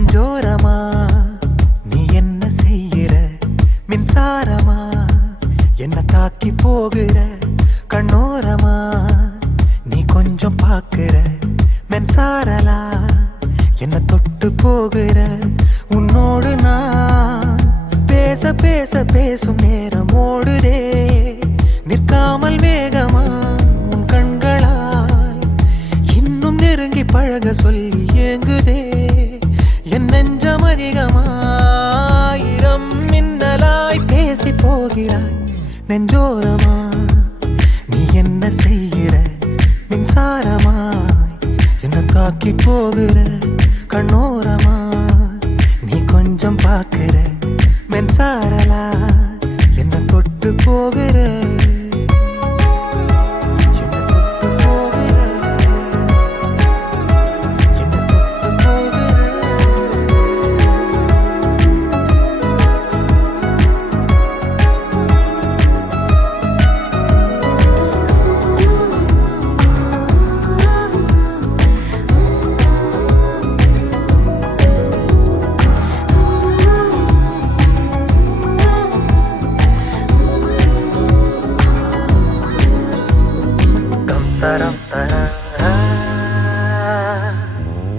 நெஞ்சோரமா நீ என்ன செய்கிற மின்சாரமா என்ன தாக்கி போகிற கண்ணோரமா நீ கொஞ்சம் பாக்குற மென்சாரலா என்ன தொட்டு போகிற உன்னோடு நான் பேச பேச பேசும் நேரம் ஓடுதே நிற்காமல் வேகமா உன் கண்களால் இன்னும் நெருங்கி பழக சொல்லி ஏங்குதே என் நெஞ்சம் அதிகமாயிரம் மின்னலாய் பேசி போகிறாய் நெஞ்சோரமா நீ என்ன செய்கிற மின்சாரமாய் என்ன தாக்கி போகிற கண்ணோரமா நீ கொஞ்சம் பாக்குற மென்சாரலா என்ன தொட்டு போகிற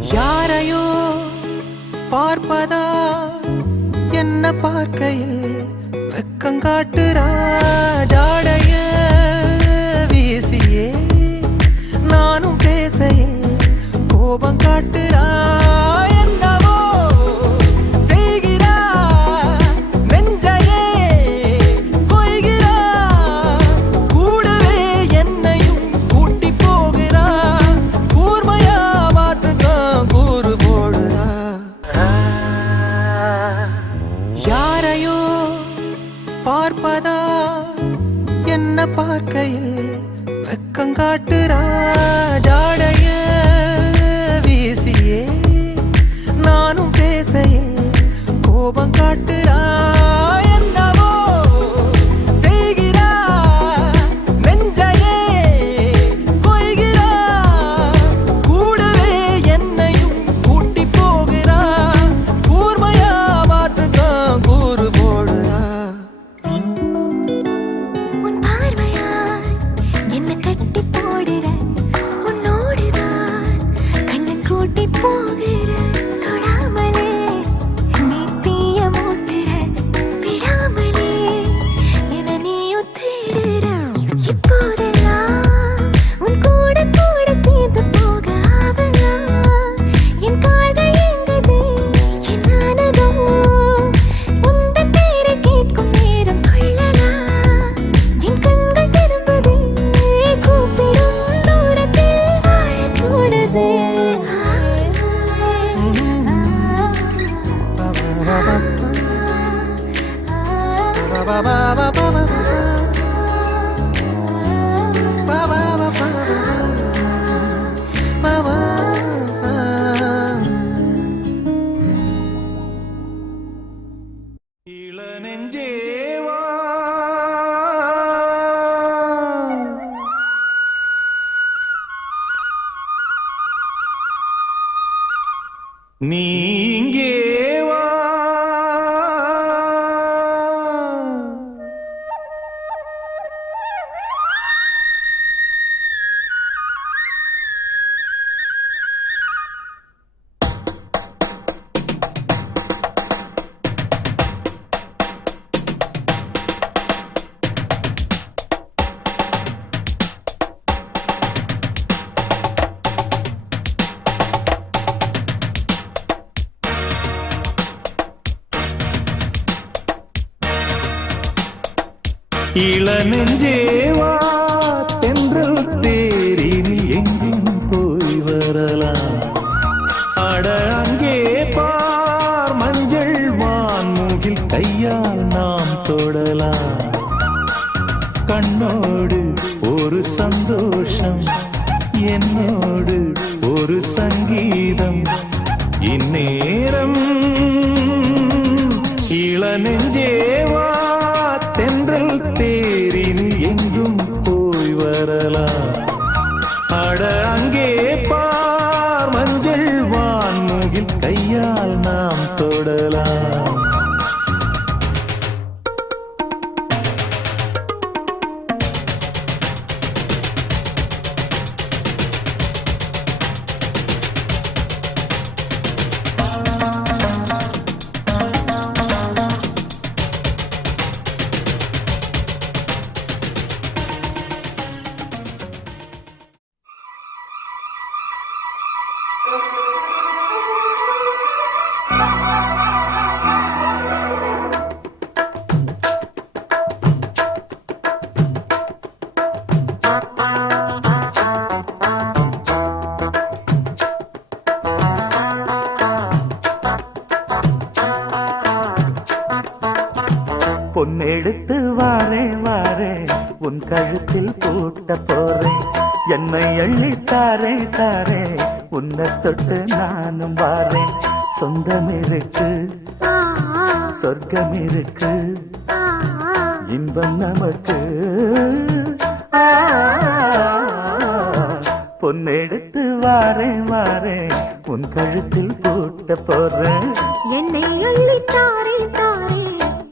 யாரையோ பார்ப்பதா என்ன பார்க்கையில் வெக்கங்காட்டுறா ஜாடைய வீசியே நானும் பேசையில் கோபம் காட்டுறா பார்ப்பதா என்ன பார்க்கையில் வெக்கங்காட்டுறா ஜாடைய வீசியே நானும் பேசையில் கோபம் காட்டுறா என்னவோ செய்கிறா நெஞ்சையே கொய்கிறா கூடவே என்னையும் கூட்டி போகிறா கூர்மையா பார்த்துதான் கூறு போடுறா நீ இங்கே வா இளநெஞ்சேவா தென்றல் தேரில் எங்கும் போய் வரலாம் அட அங்கே பார் மஞ்சள் வான்மூகில் கையால் நாம் தொடலாம் கண்ணோடு ஒரு சந்தோஷம் என்னோடு ஒரு சங்கீதம் இந்நேரம் இளநெஞ்சேவா தென்றல் தேரில் எங்கும் போய் வரலாம் அட அங்கே பார் மஞ்சள் வான்முகில் கையால் பொன்னெடுத்து வாரே வாரே உன் கழுத்தில் பூட்ட போறேன் என்னை அள்ளி தாரே தாரே உன்னை தொட்டு நானும் வாரேன் சொந்தம் இருக்கு சொர்க்கம் இருக்கு இன்பம் நமக்கு பொன்னெடுத்து வாரே வாரே உன் கழுத்தில் பூட்ட போறேன் என்னை அள்ளி தாரே தாரே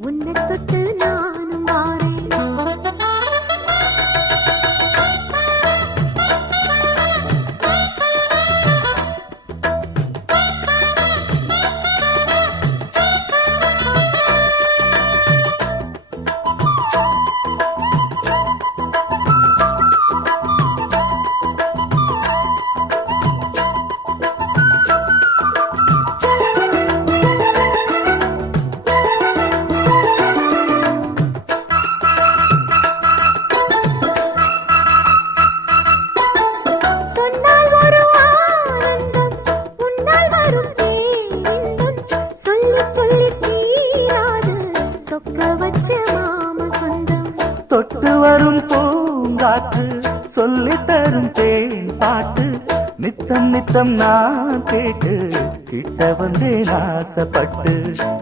உன்னை தொட்டு நானும் வாரேன் தொட்டு வரும் பூங்காற்று சொல்லி தரும் தேன் பாட்டு நித்தம் நித்தம் நான் கேட்டு கிட்ட வந்தேன் ஆசைப்பட்டு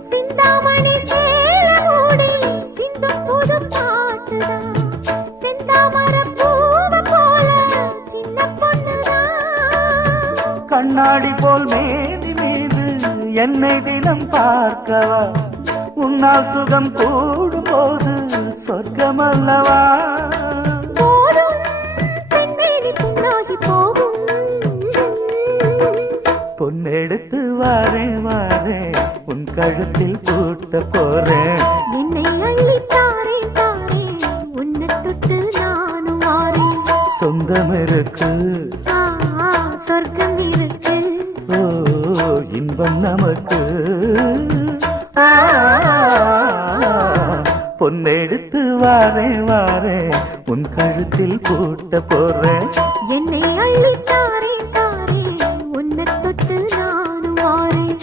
சிந்தாமணி சேலமூடி சிந்தும் புது பாட்டுதான் செந்தாமர பூவ போல சின்ன பொண்ணுதான் கண்ணாடி போல் மேதி மீது என்னை தினம் பார்க்கவா உன்னால் சுகம் கூடும் போது சொர்க்கம் அல்லவா போதும் பெண்மேனி புண்ணாகி போகும் பொன்னெடுத்து வாரே வாரே உன் கழுத்தில் பூட்ட போறேன் என்னை அள்ளி தாரே தாரே உன்னை தொட்டு நானும் வாரேன் சொந்தம் இருக்கு சொர்க்கம் இருக்கு ஓ இன்பம் நமக்கு பொன்னெடுத்து வாரே வாரே உன் கழுத்தில் பூட்ட போறேன் என்னை அள்ளி தாரே தாரே உன்னை தொட்டு நானும் வாரேன்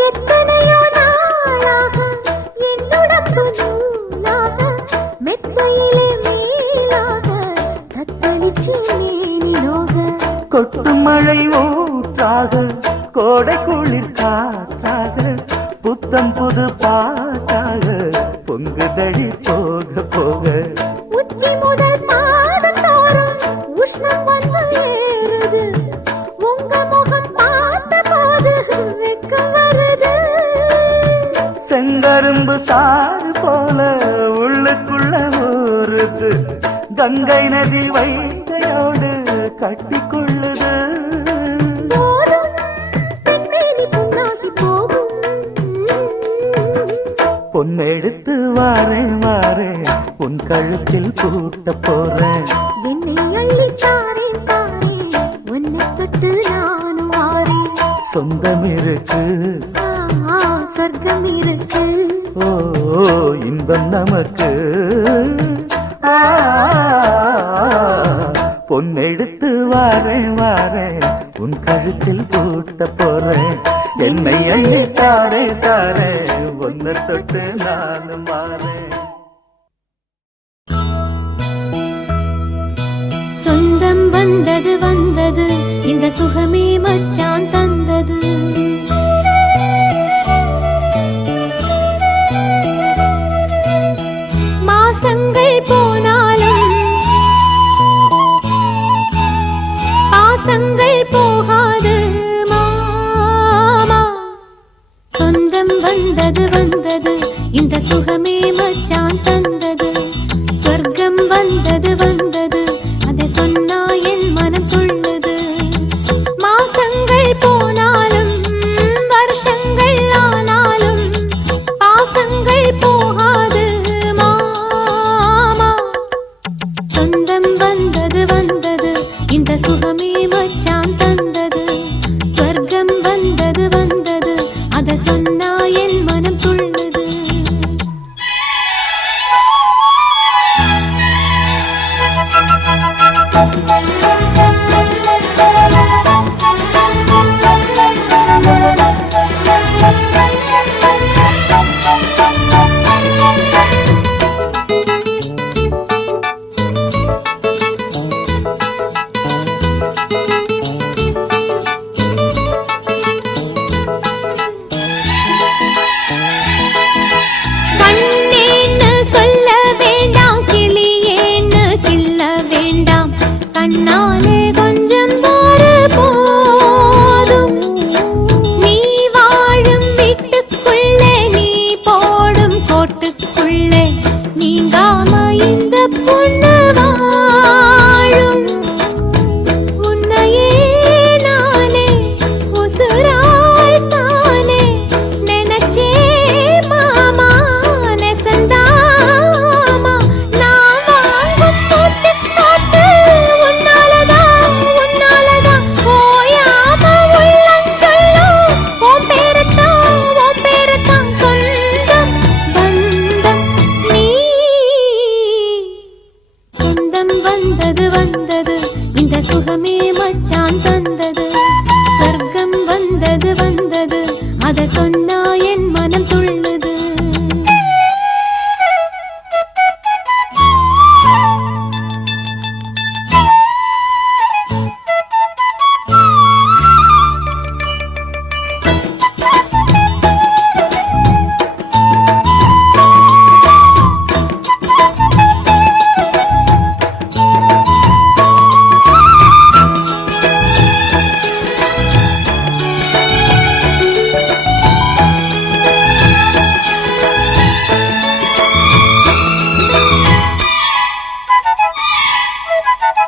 எத்தனையோ நாளாக என்னுடம்பு நூலாக மெத்தையிலே மேலாக தத்தளிச்சு மேனிலோக கொட்டு மழை ஊற்றாக கோடை குளிர் காற்றாக புத்தம் புது பாட்டாக பொங்குதடி போக போக உச்சி முதல் பாதம் தோறும் உஷ்ணம் வந்து ஏறுது உங்க முகம் பார்த்த போது வெக்கம் வருது செங்கரும்பு சாறு போல உள்ளுக்குள்ள ஊறுது கங்கை நதி வைகையோடு கட்டிக்கொள்ளுது போதும் பெண்மேனி புண்ணாகி போகும் பொன்னெடுத்து வாரே வாரே உன் கழுத்தில் பூட்ட போறேன் என்னை அள்ளி தாரே தாரே உன்னை தொட்டு நானும் வாரேன் சொந்தம் இருக்கு சொர்க்கம் இருக்கு ஓ இன்பம் நமக்கு பொன்னெடுத்து வாரே வாரே உன் கழுத்தில் பூட்ட போறேன் என்னை அள்ளி தாரே தாரே ஒன்ன தொட்டு நானும் வாரேன் சொந்தம் வந்தது வந்தது இந்த சுகமே மச்சான் தந்தது மாசங்கள் போனாலும் பாசங்கள் பாசங்கள் போகாது மாமா. சொந்தம் வந்தது வந்தது இந்த சுகமே மச்சான் தந்தது. சொர்க்கம் வந்தது வந்தது அதை சொன்னா என் மனம் துள்ளுது. மாசங்கள் போனாலும் வருஷங்கள் ஆனாலும் பாசங்கள் போகாது மாமா. சொந்தம் வந்தது வந்தது இந்த சுகமே மச்சான் தந்தது. சொர்க்கம் வந்தது வந்தது அதை சொன்னா என் மனம் துள்ளுது. கண்ணேன்னு சொல்ல வேண்டாம் கிளியேன்னு கிள்ள வேண்டாம். கண்ணாலே கொஞ்சம் பாரு போதும். நீ வாழும் வீட்டுக்குள்ளே நீ போடும் கோட்டுக்குள்ளே நீங்காம இந்த பொண்ணு வாழும். உன்னையே நானே உசுராய் தானே நினைச்சே மாமா நெசந்தாமா. நான் வாங்கும் மூச்சு காத்து உன்னாலதான் உன்னாலதான் ஓயாம உள்ளஞ்சொல்லும். உன் பேரத்தான் சொந்தம் பந்தம் நீ. சொந்தம் வந்தது வந்தது இந்த சுகமே மச்சான் தந்தது. சொர்க்கம் வந்தது வந்தது அதை சொன்னா என் மனம் துள்ளுது.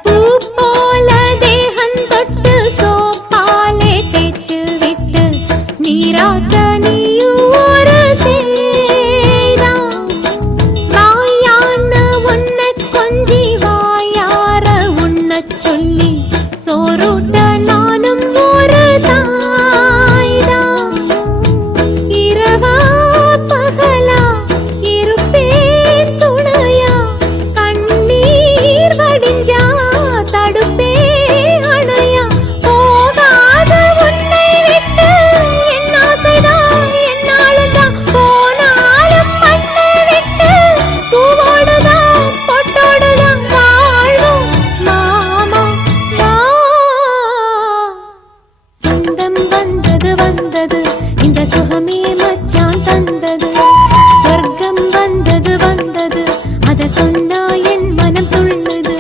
பூ போல தேகம் தொட்டு சோப்பாலே தேய்ச்சு விட்டு நீராட்ட நீயும் ஒரு சேதான். வாயான உன்னை கொஞ்சி வாயார உண்ணச் சொல்லி சோறுட்ட நானும் ஒரு தாய்தான். இரவா பகலா இருப்பேன் துணையா. கண்ணீர் வடிஞ்சா தடுப்பே அணையா. போகாத உன்னை விட்டு என் ஆசைதான் என்னாலதான். போனாலும் மண்ணை விட்டு பூவோடுதான் பொட்டோடுதான் வாழ்வோம் மாமா வா. சொந்தம் வந்தது வந்தது இந்த சுகமே மச்சான் தந்தது. சொர்க்கம் வந்தது வந்தது அதை சொன்னா என் மனம் துள்ளுது.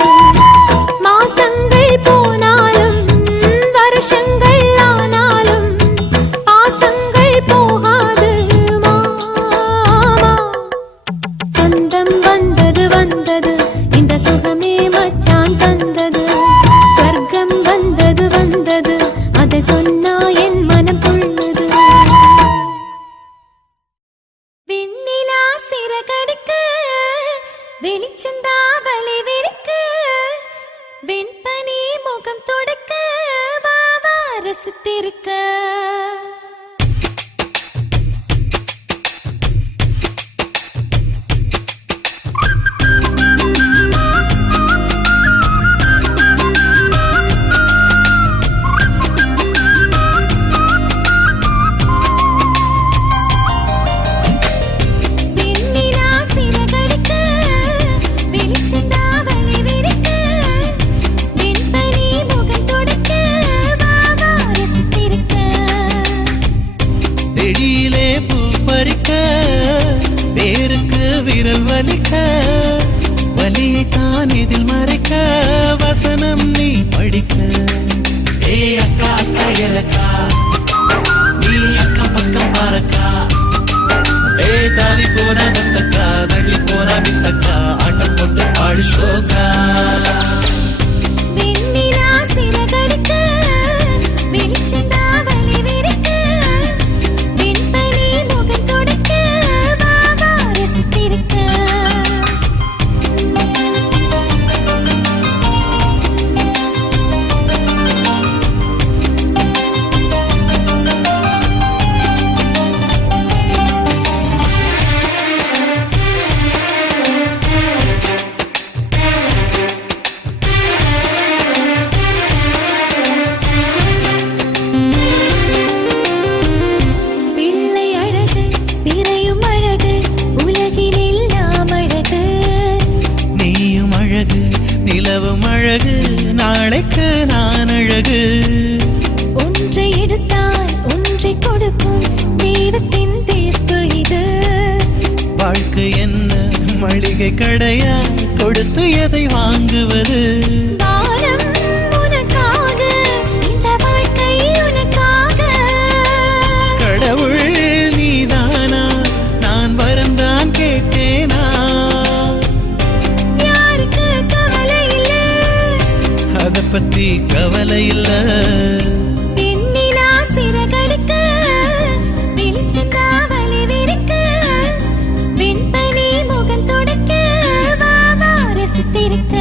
மாசங்கள் போனாலும் வருஷங்கள் ஆனாலும் பாசங்கள் போகாது மாமா. சொந்தம் வந்தது வந்தது இந்த சுகமே மச்சான் தந்தது. சொர்க்கம் வந்தது வந்தது அதை சொன்னா என் மனம் துள்ளுது. வெண்ணிலா சிறகடிக்க வெளிச்சந்தா வலை விரிக்க. வெண்பனி முகம் தொடக்க வாவா ரசித்திருக்க. வெண்ணிலா சிறகடிக்க வெளிச்சந்தா வலை விரிக்க. வெண்பனி முகம் தொடக்க வாவா ரசித்திருக்க. ஏலக்கா நீ அக்கம் பக்கம் பாரக்கா தாவி போன தத்தக்கா தள்ளி போன வித்தக்கா ஆட்டம் போட்டு பாடு ஷோக்கா வெண்ணிலா சிறகடிக்க வெளிச்செண்டா வலி விரிக்க வெண்பனி முகம் துடைக்க வாவா ரசித்திருக்க பிள்ளை அழகு பிறையும் அழகு உலகில் எல்லாம் அழகு நீயும் அழகு நிலவும் அழகு நாளைக்கு நான் அழகு ஒன்றை எடுத்தால் ஒன்றை கொடுக்கும் தெய்வத்தின் தீர்ப்பு இது வாழ்க்கை என்ன மளிகை கடையா கொடுத்து எதை வாங்குவது வானம் உனக்காக இந்த வாழ்க்கை உனக்காக கடவுள் நீதானா நான் வரந்தான் கேட்டேனா யாருக்கு கவலை இல்லை அத பத்தி கவலை இல்ல வெண்ணிலா சிறகடிக்க வெளிச்சந்தா வலி விரிக்க வெண்பனி முகம் துடைக்க வாவா ரசித்திருக்க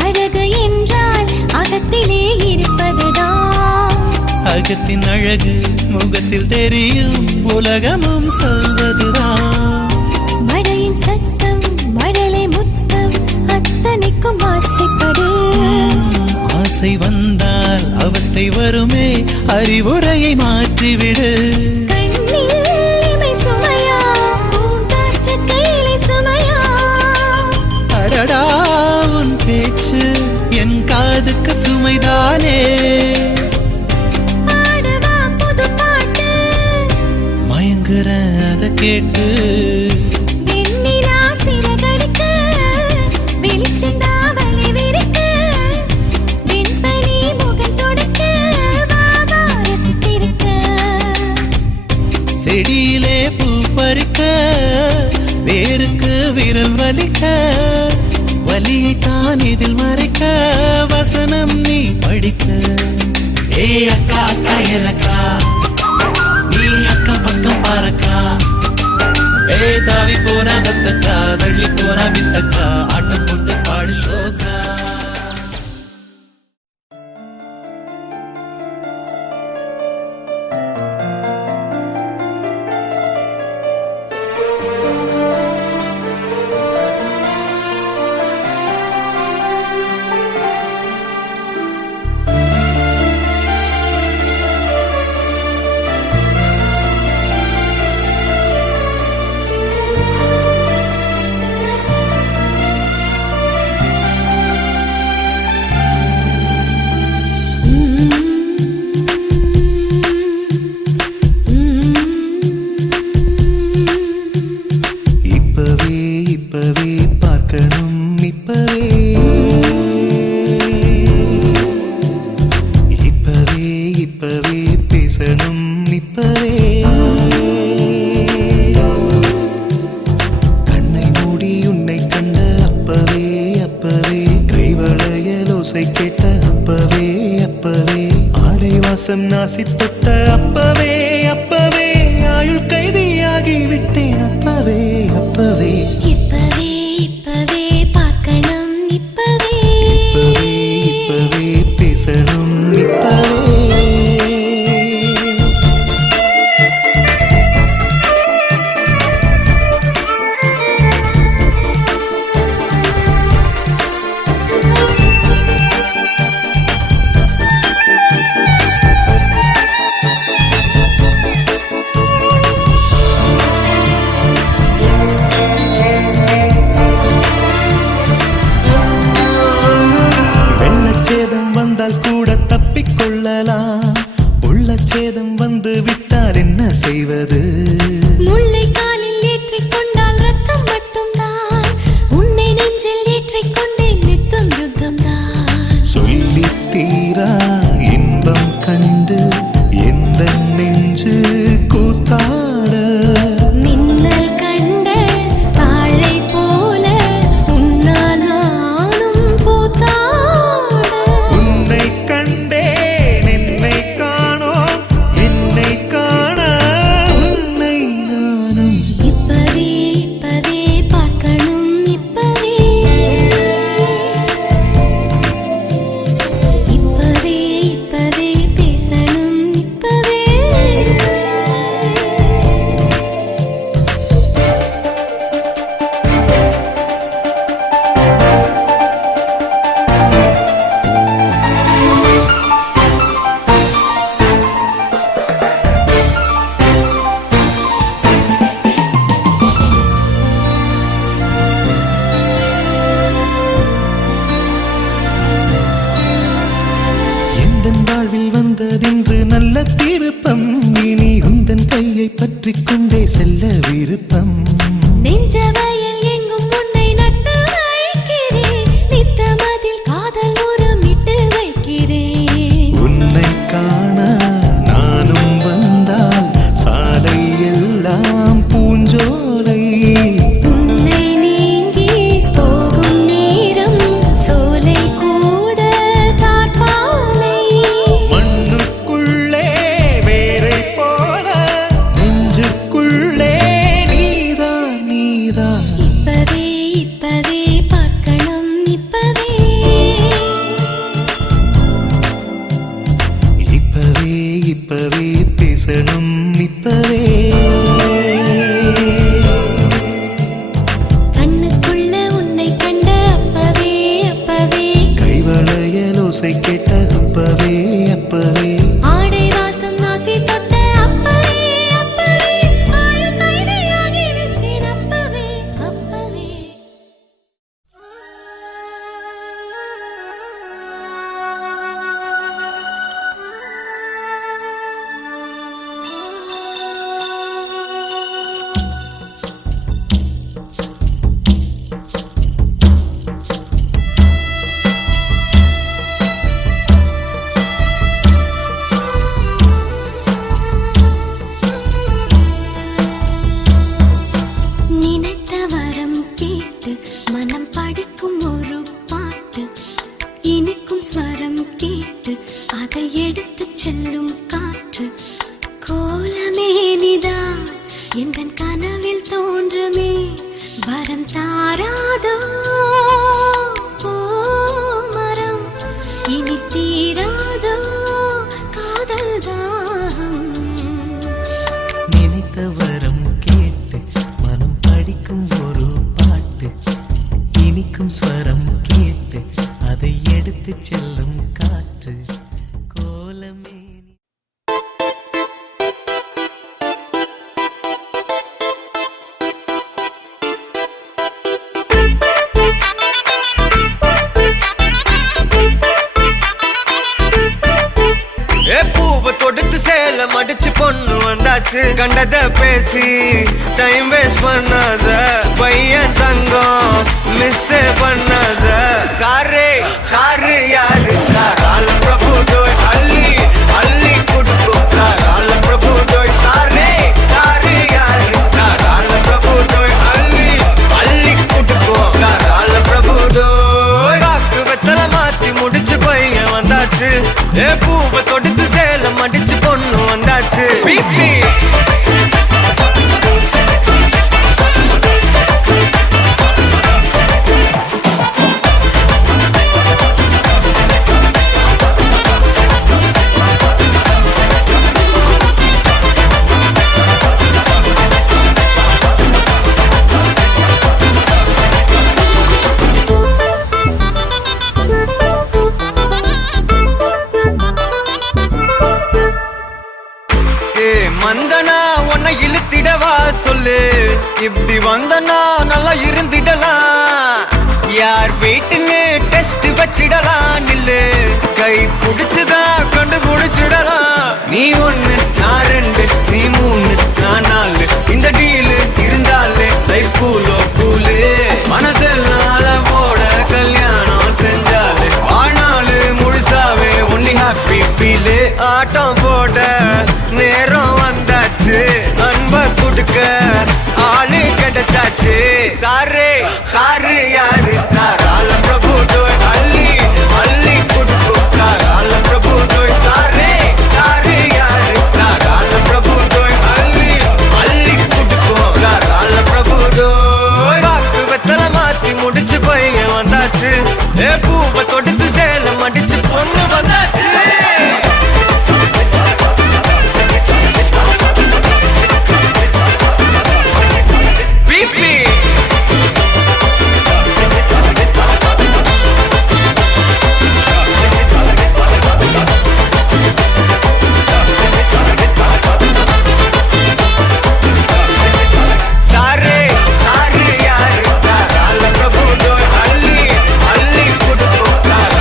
அழகு என்றால் அகத்திலே இருப்பதுதான் அகத்தின் அழகு முகத்தில் தெரியும் உலகமும் சொல்வதுதான் மழையின் சத்தம் மழலை முத்தம் அத்தனைக்கும் ஆசைப்படு ஆசை வந்தால் அவஸ்தை வருமே அறிவுரையை மாற்றிவிடு கண்ணில் இமை சுமையா பூங்காற்று கையிலே சுமையா அடடா உன் பேச்சு என் காதுக்கு சுமைதானே பாடவா புது பாட்டு மயங்குற அத கேட்டு வெண்ணிலா சிறகடிக்க வெளிச்சந்தா வலி விரிக்க வெண்பனி முகம் துடைக்க வாவா ரசித்திருக்க செடியிலே பூ பறிக்க வேருக்கு விரல் வலிக்க வலியை தான் இதில் மறைக்க வசனம் நீ படிக்க ஏ அக்கா அக்கா ஏலக்கா நீ அக்கம் பக்கம் பாரக்கா தாவி போன தத்தக்கா தள்ளி போன வித்தக்கா ஆட்டம் போட்டு பாடு ஷோக்கா வாசம் நாசி தொட்ட அப்பவே அப்பவே ஆயுள் கைதியாகி விட்டேன் அப்பவே அப்பவே இப்பவே இப்பவே பார்க்கணும் இப்பவே இப்பவே இப்பவே பேசணும் இப்பவே சுற்றிக் கொண்டே செல்ல விருப்பம். நெஞ்ச வயல் எங்கும் உன்னை நட்டு வைக்கிறேன், நித்தமதில் காதல் உரமிட்டு வைக்கிறேன். உன்னை காண நானும் வந்தால் சாலை எல்லாம் பூஞ்சோலை. உன்னை நீங்கி போகும் நேரம் சோலை கூட தார்பாலை. மண்ணுக்குள்ளே வேரை போல நெஞ்சுக்குள்ளே நீதான் நீதான். இப்பவே இப்பவே பார்க்கணும் இப்பவே, இப்பவே இப்பவே பேசணும் இப்பவே. கண்ணுக்குள்ள உன்னை கண்ட அப்பவே அப்பவே, கைவளையலோசை கேட்ட அப்பவே அப்பவே. ஆடை வாசம் நாசி தொட்ட அப்பவே அப்பவே, ஆயுள் கைதியாகி விட்டேன் அப்பவே அப்பவே. நினைத்த வரம் கேட்டு மனம் படிக்கும் ஒரு பாட்டு, இனிக்கும் ஸ்வரம் கேட்டு அதை எடுத்து செல்லும் காற்று. கோலமே நிதான் எந்தன் கனவில் தோன்றுமே, வரம் தாராதோ ஓ மரம், இனி தீராதோ காதல் தாகம். நினைத்த வரம் கேட்டு மனம் படிக்கும் ஒரு பாட்டு, இனிக்கும் ஸ்வரம் கேட்டு அதை எடுத்து செல்லும் காற்று. கோலமே பூவை தொடுத்து சேலம் அடிச்சு பொண்ணு வந்தாச்சு. கண்டத பேசி டைம் வேஸ்ட் பண்ணாத, பையன் தங்கம் மிஸ் பண்ணாத. சாரே சாரு யாரு கால பிரபு டோய் அள்ளி அள்ளி குடுக்கும் கால பிரபு டோய். சாரே சாரு யாரு கால பிரபு டோய் அள்ளி அள்ளி குடுக்கும் கால பிரபு டோய். காக்கு வெத்தல மாத்தி முடிச்சு பையன் வந்தாச்சு. பூவை தொடுத்து சேலம் அடிச்சு பொண்ணு வந்தாச்சு. பிபி மந்தனா உன்னை இழுத்திடவா சொல்லு, இப்படி வந்தனா நல்லா இருந்திடலாம். யார் வீட்டுன்னு டெஸ்ட் வச்சிடலாம் நில்லு, கை புடிச்சுதா கண்டுபிடிச்சிடலாம். நீ ஒண்ணு நான் ரெண்டு நீ மூணு நான் நாலு, இந்த டீலு இருந்தாலே லைஃப் கூலோ கூலு. மனசெல்லாம் போட கல்யாணம் செஞ்சாலே ஆனாலு முழுசாவே ஒன்லி ஹாப்பி ஃபீலு. ஆட்டம் போட நேரம் வந்தாச்சு, அன்ப கொடுக்க ஆளு கிடைச்சாச்சு. சாரே சாரு யாரு கால பிரபு டோய் அள்ளி அள்ளி குடுக்கும் கால பிரபு டோய். சாரே சாரு யாரு கால பிரபு டோய் அள்ளி அள்ளி குடுக்கும் கால பிரபு டோய். காக்கு வெத்தல மாத்தி முடிச்சு பையன் வந்தாச்சு. பூவை தொடுத்து சேலம் அடிச்சு பொண்ணு வந்தாச்சு. பிபி சாரே சாரு யாரு கால பிரபு டோய் அள்ளி அள்ளி குடுக்கும் கால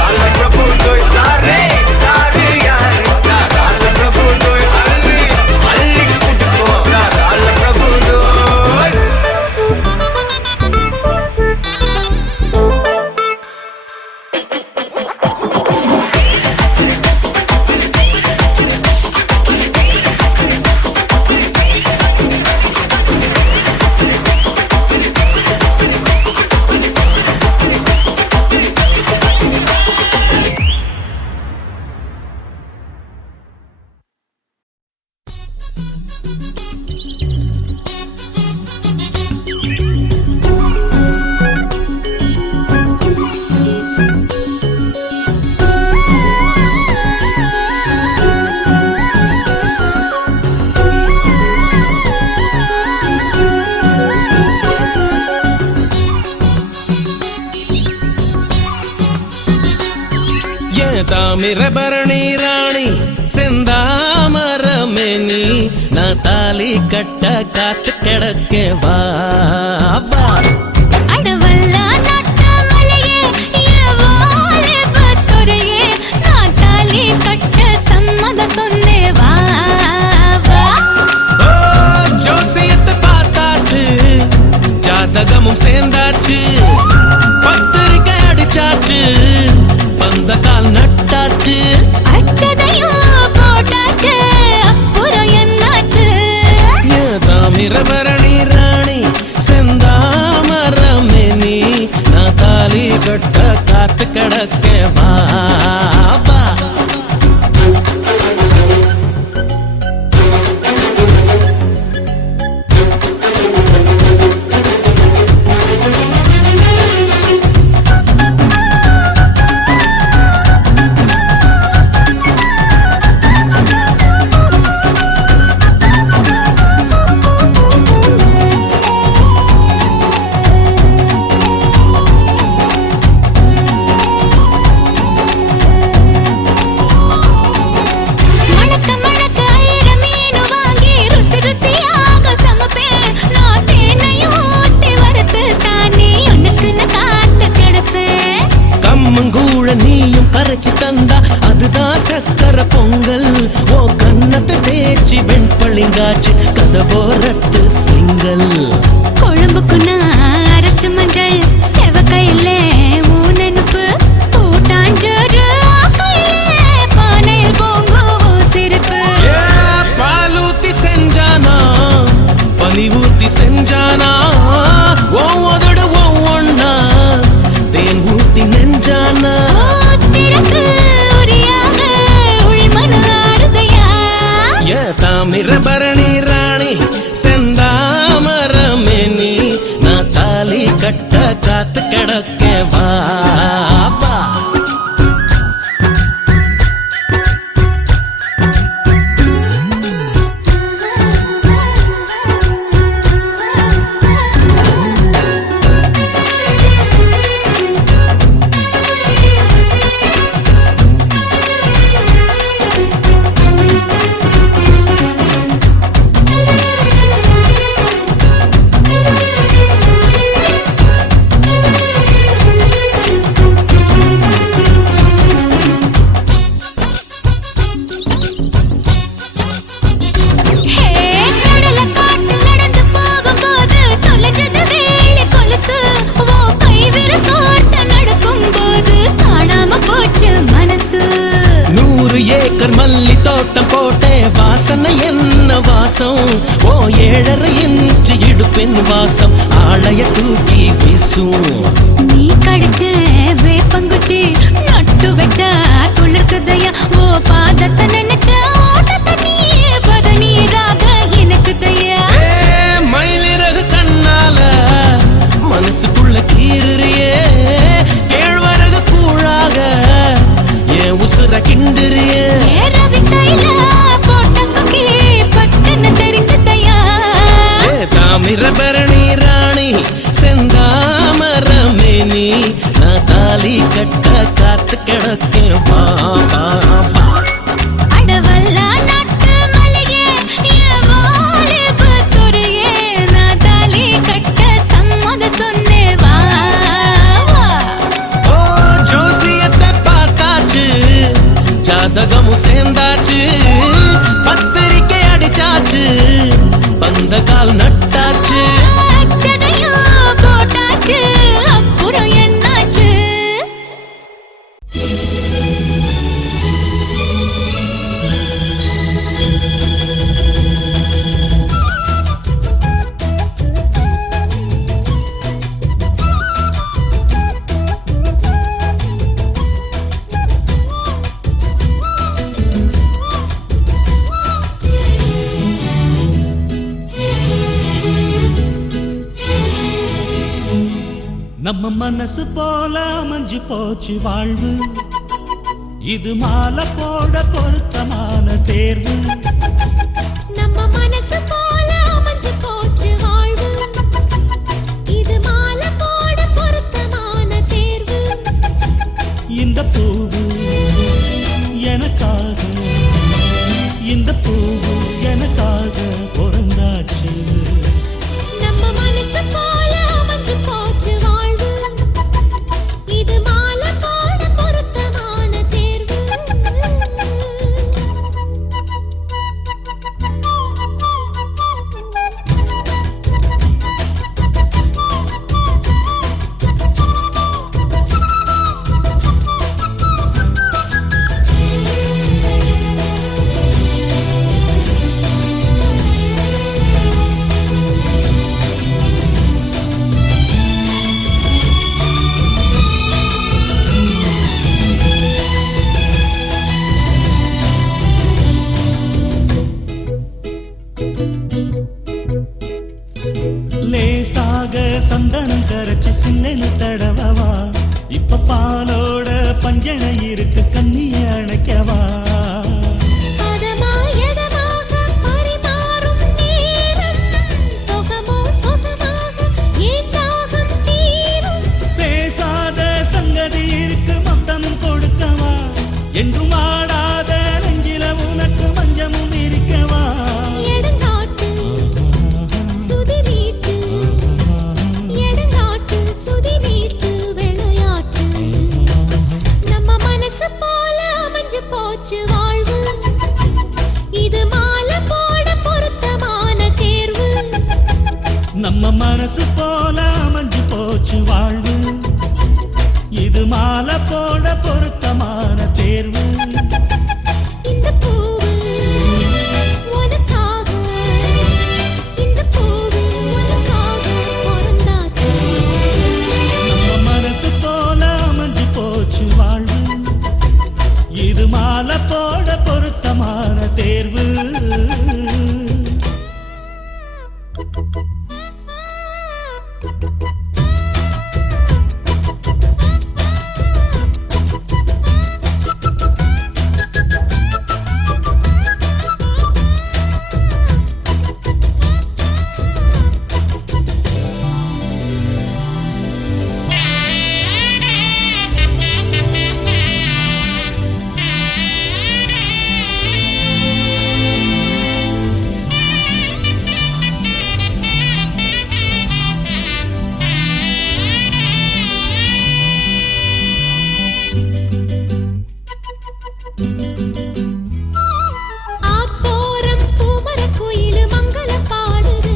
தாமிரபரணி ராணி செந்தாமரமே நீ நான் தாலி கட்ட காத்து கிடக்க வா வா அடவல்ல நட்ட மலையே ஏவாலே பத்துரையே நான் தாலி கட்ட சம்மத சொன்னே வா வா ஓ ஜோசியத்தை பார்த்தாச்சு ஜாதகமும் சேர்ந்தாச்சு பத்திரிக்கை அடிச்சாச்சு பந்த கால் நட்டாச்சு அச்சதையும் போட்டாச்சு அப்புறம் என்னாச்சு தாமிரபரணி ராணி செந்தாமரமே நீ நான் தாலி கட்ட காத்து கிடக்க வா வா நீயும் கரைச்சி தந்தா அதுதான் சக்கர பொங்கல் ஓ கண்ணத்தை தேய்ச்சி வெண்பளிங்காச்சு கதவோரத்து சிங்கல் கொழும்புக்கு நான் அரைச்ச மஞ்சள் செவக்கையில ஊனனுப்பு கூட்டாஞ்சோறு பானையில் பொங்கும் சிரிப்பு பாலூத்தி செஞ்சானா பனி ஊத்தி செஞ்சானா ஒவ்வொரு ஒவ்வொன்னா தேன் ஊத்தி நெஞ்சானா தாமிரபரணி ராணி செந்தாமரமே நீ நான் தாலி கட்ட காத்து கிடக்க வா வா மல்லி தோட்டம் போட்டே வாசனை என்ன வாசம் ஓ 7.5 இன்ச்சு இடுப்பின் வாசம் ஆளைய தூக்கி வீசும் நீ கடிச்ச வேப்பங்குச்சி நட்டு வச்சா குளிர்க்குதையா ஓ பாதத்தை நினைச்ச ஓட்டத்தை நீயே பதநீராக எனக்கு தையா மயிலிறகு கண்ணால மனசுக்குள்ள கீறியே கேழ்வரகு கூழாக ஏன் உசுர கிண்டுறியே தாமிரபரணி ராணி செந்தாமரமே நீ நான் தாலி கட்ட காத்து கிடக்க வா வா வா அடவல்ல நட்டு மலையே ஏவாலே பத்துரையே நான் தாலி கட்ட சம்மத சொன்னே வா வா ஓ ஜோசியத்தை பார்த்தாச்சு ஜாதகமும் சேர்ந்தாச்சு பத்திரிக்கை அடிச்சாச்சு பந்த கால் நட்டாச்சு அச்சதையும் போட்டாச்சு அப்புறம் என்னாச்சு நம்ம மனசு போல அமைஞ்சு போச்சு வாழ்வு இது மாலை போட பொருத்தமான தேர்வு நம்ம மனசு போல அமைஞ்சு போச்சு வாழ்வு இது மாலை போட பொருத்தமான தேர்வு இந்த பூவு சந்தனம் கரைச்சு சின்னனு தடவவா இப்ப பாலோட பஞ்சனை இருக்கு கண்ணிய அணைக்கவா பேசாத சங்கதி இருக்கு மொத்தம் கொடுக்கவா என்றும் ஆடாத நெஞ்சில உனக்கு மஞ்சமும் இருக்கவா போல அமைஞ்சு போச்சு வாழ்வு இது மாலை போட பொருத்தமான தேர்வு நம்ம மனசு போல அமைஞ்சு போச்சு வாழ்வு இது மாலை போட பொருத்தமான தேர்வு இந்த பூவு உனக்காக இந்த பூவு உனக்காக பொருந்தாச்சு நம்ம மனசு போல அமைஞ்சு போச்சு வாழ்வு இது மாலை போட பொருத்தமான தேர்வு ஆத்தோரம் பூமர குயிலு மங்களம் பாடுது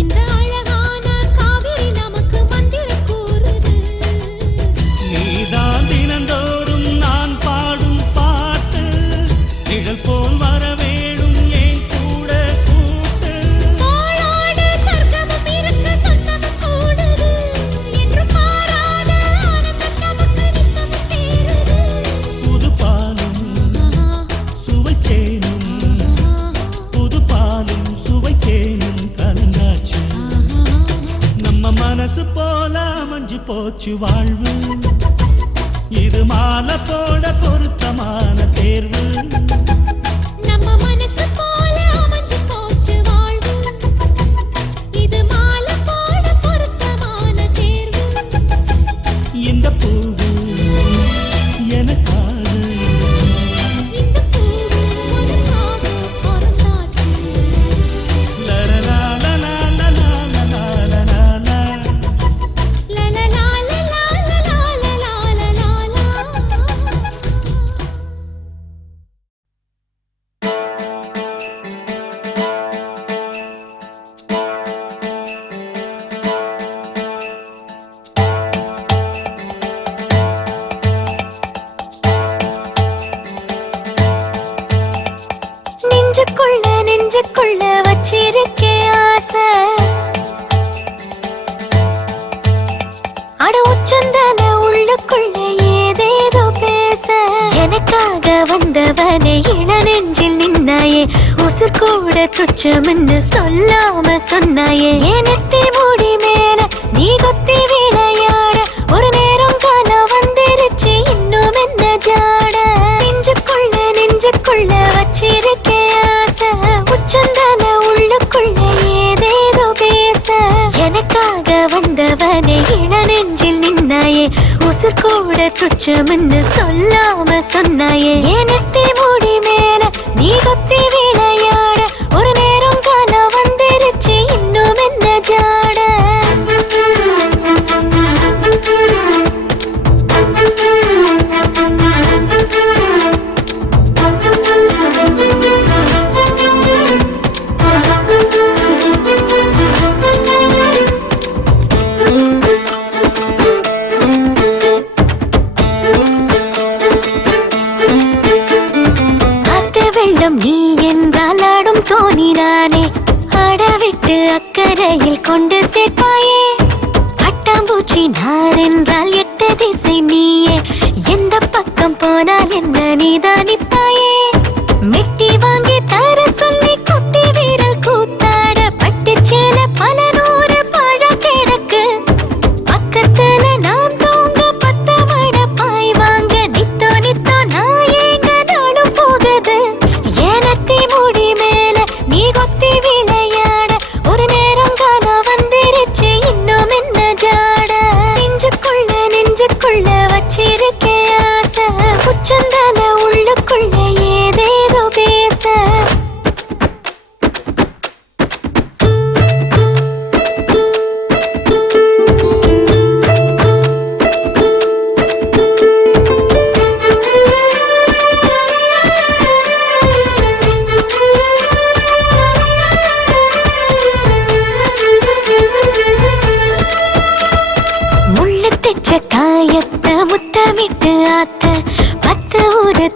இந்த அழகான காவிரி நமக்கு மந்திரம் கூறுது நீதான் தினந்தோறும் நான் பாடும் பாட்டு நிழல் போல் வர வேணும் ஏன் கூட கூட்டு கோளாடு சொர்க்கமும் இருக்கு சொந்தமும் கூடுது என்று மாறாத ஆனந்தம் நமக்கு நித்தமும் சேருது புது பாலும் சுவைத்தேனும் புது பாலும் சுவைத்தேனும் கலந்தாச்சு நம்ம மனசு போல அமைஞ்சு போச்சு வாழ்வு இது மாலை போட பொருத்தமான தேர்வு நம்ம மனசு போல அமைஞ்சு போச்சு வாழ்வு இது மாலை போட பொருத்தமான தேர்வு இந்த பூவு எனக்காக இந்த பூவு உனக்காக பொருந்தாச்சு நெஞ்சுக்குள்ள வச்சிருக்கே ஆசை அட உச்சந்தல உள்ளுக்குள்ள ஏதேதோ பேச எனக்காக வந்தவனே இள நெஞ்சில் நின்னாயே உசுர் கூட துச்சம்னு சொல்லாம சொன்னாயே எனத்தே மூடி மேல நீ கொத்தி விளையாட ஒரு நேரம் காலம் வந்துருச்சு இன்னும் என்ன ஜாட நெஞ்சுக்குள்ள வச்சிருக்கே ஆசை உச்சந்தல உள்ளுக்குள்ள ஏதேதோ பேச எனக்காக வந்தவனே இள நெஞ்சில் நின்னாயே உசுர் கூட துச்சம்னு சொல்லாம சொன்னாயே எனத்தே மூடி மேல நீ கொத்தி விளையாட ஒரு நேரம் காலம் வந்துருச்சு இன்னும் என்ன ஜாட நீ என்றால் ஆடும் தோணினானே அடவிட்டு அக்கறையில் கொண்டு சேர்ப்பாயே பட்டாம்பூச்சி நான் என்றால் எட்டு திசை நீயே எந்த பக்கம் போனால் என்ன நீதான் நிப்பாயே மெட்டி வாங்கி தர சொல்லி குட்டி வீரல் கூத்தாட பட்டு சேல பல நூறு பழ கிடக்கு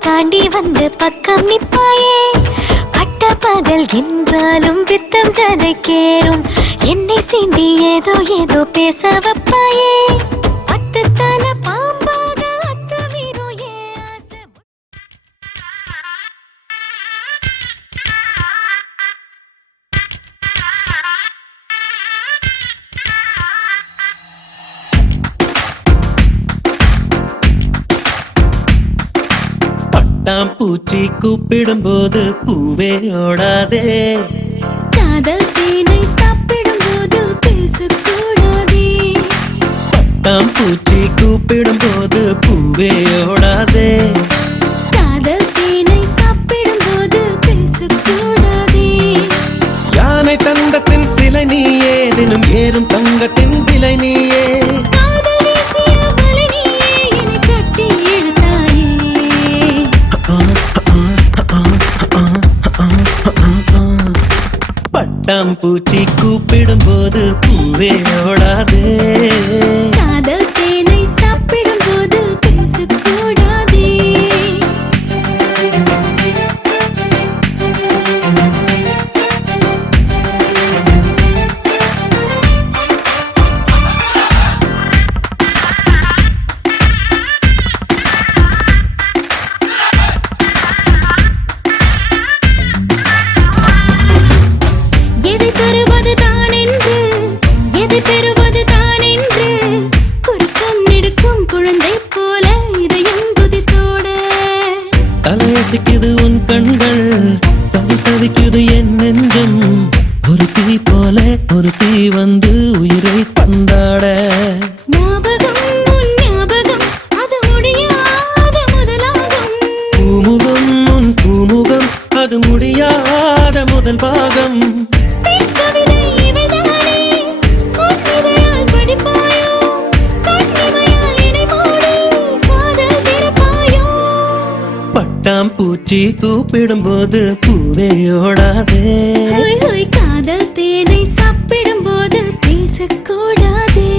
தாண்டி வந்து பக்கம் நிப்பாயே. பட்ட பகல் என்றாலும் பித்தம் தலைக்கேறும். என்னை சீண்டி ஏதோ ஏதோ பேச வைப்பாயே. பத்து தலை பாம்பாக அத்துமீறும் என் ஆசை. பட்டாம் பூச்சி கூப்பிடும் போது பூவே ஓடாதே. காதல் தேனை சாப்பிடும் போது பேசக்கூடாதே. பட்டாம் பூச்சி கூப்பிடும் போது பூவே ஓடாதே. காதல் தேனை சாப்பிடும் போது பேசக்கூடாதே. யானை தங்கத்தின் சிலை நீயே, தினம் ஏறும் தங்கத்தின் விலை நீயே. காதல் வீசிய வலை நீயே, என்னை கட்டி இழுத்தாயே. பட்டாம் பூச்சி கூப்பிடும் போது பூவே ஓடாதே. காதல் தேனை சாப்பிடும் போது பேசக்கூடாதே. எதை தருவது தான் என்று, எதை பெறுவது தான் என்று, குறுக்கும் நெடுக்கும் குழந்தை போல இதயம் குதித்தோட. தலையசிக்குது உன் கண்கள், தவி தவிக்குது என் நெஞ்சம். ஒரு தீ போல ஒரு தீ வந்து உயிரை தந்தாட. ஞாபகம் உன் ஞாபகம், அது முடியாத முதலாகும். பூமுகம் உன் பூமுகம், அது முடியாத முதல் பாகம். பெண் கவிதை இவைதானே, உன் இதழால் படிப்பாயோ, கண்ணிமையால் என்னை மூடி காதல் திறப்பாயோ. பட்டாம் பூச்சி கூப்பிடும் போது பூவே ஓடாதே. ஹோய் ஹோய் காதல் தேனை சாப்பிடும் போது பேசக்கூடாதே.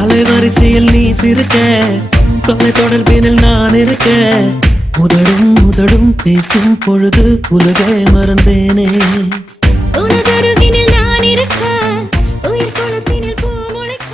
அலைவரிசையில் நீ சிரிக்க, தொலை தொடர்பினில் நான் இருக்க. உதடும் உதடும் பேசும் பொழுது உலகை மறந்தேனே. உனதருவினில் நான் இருக்க, உயிர் குளத்தினில் பூ முளைக்க.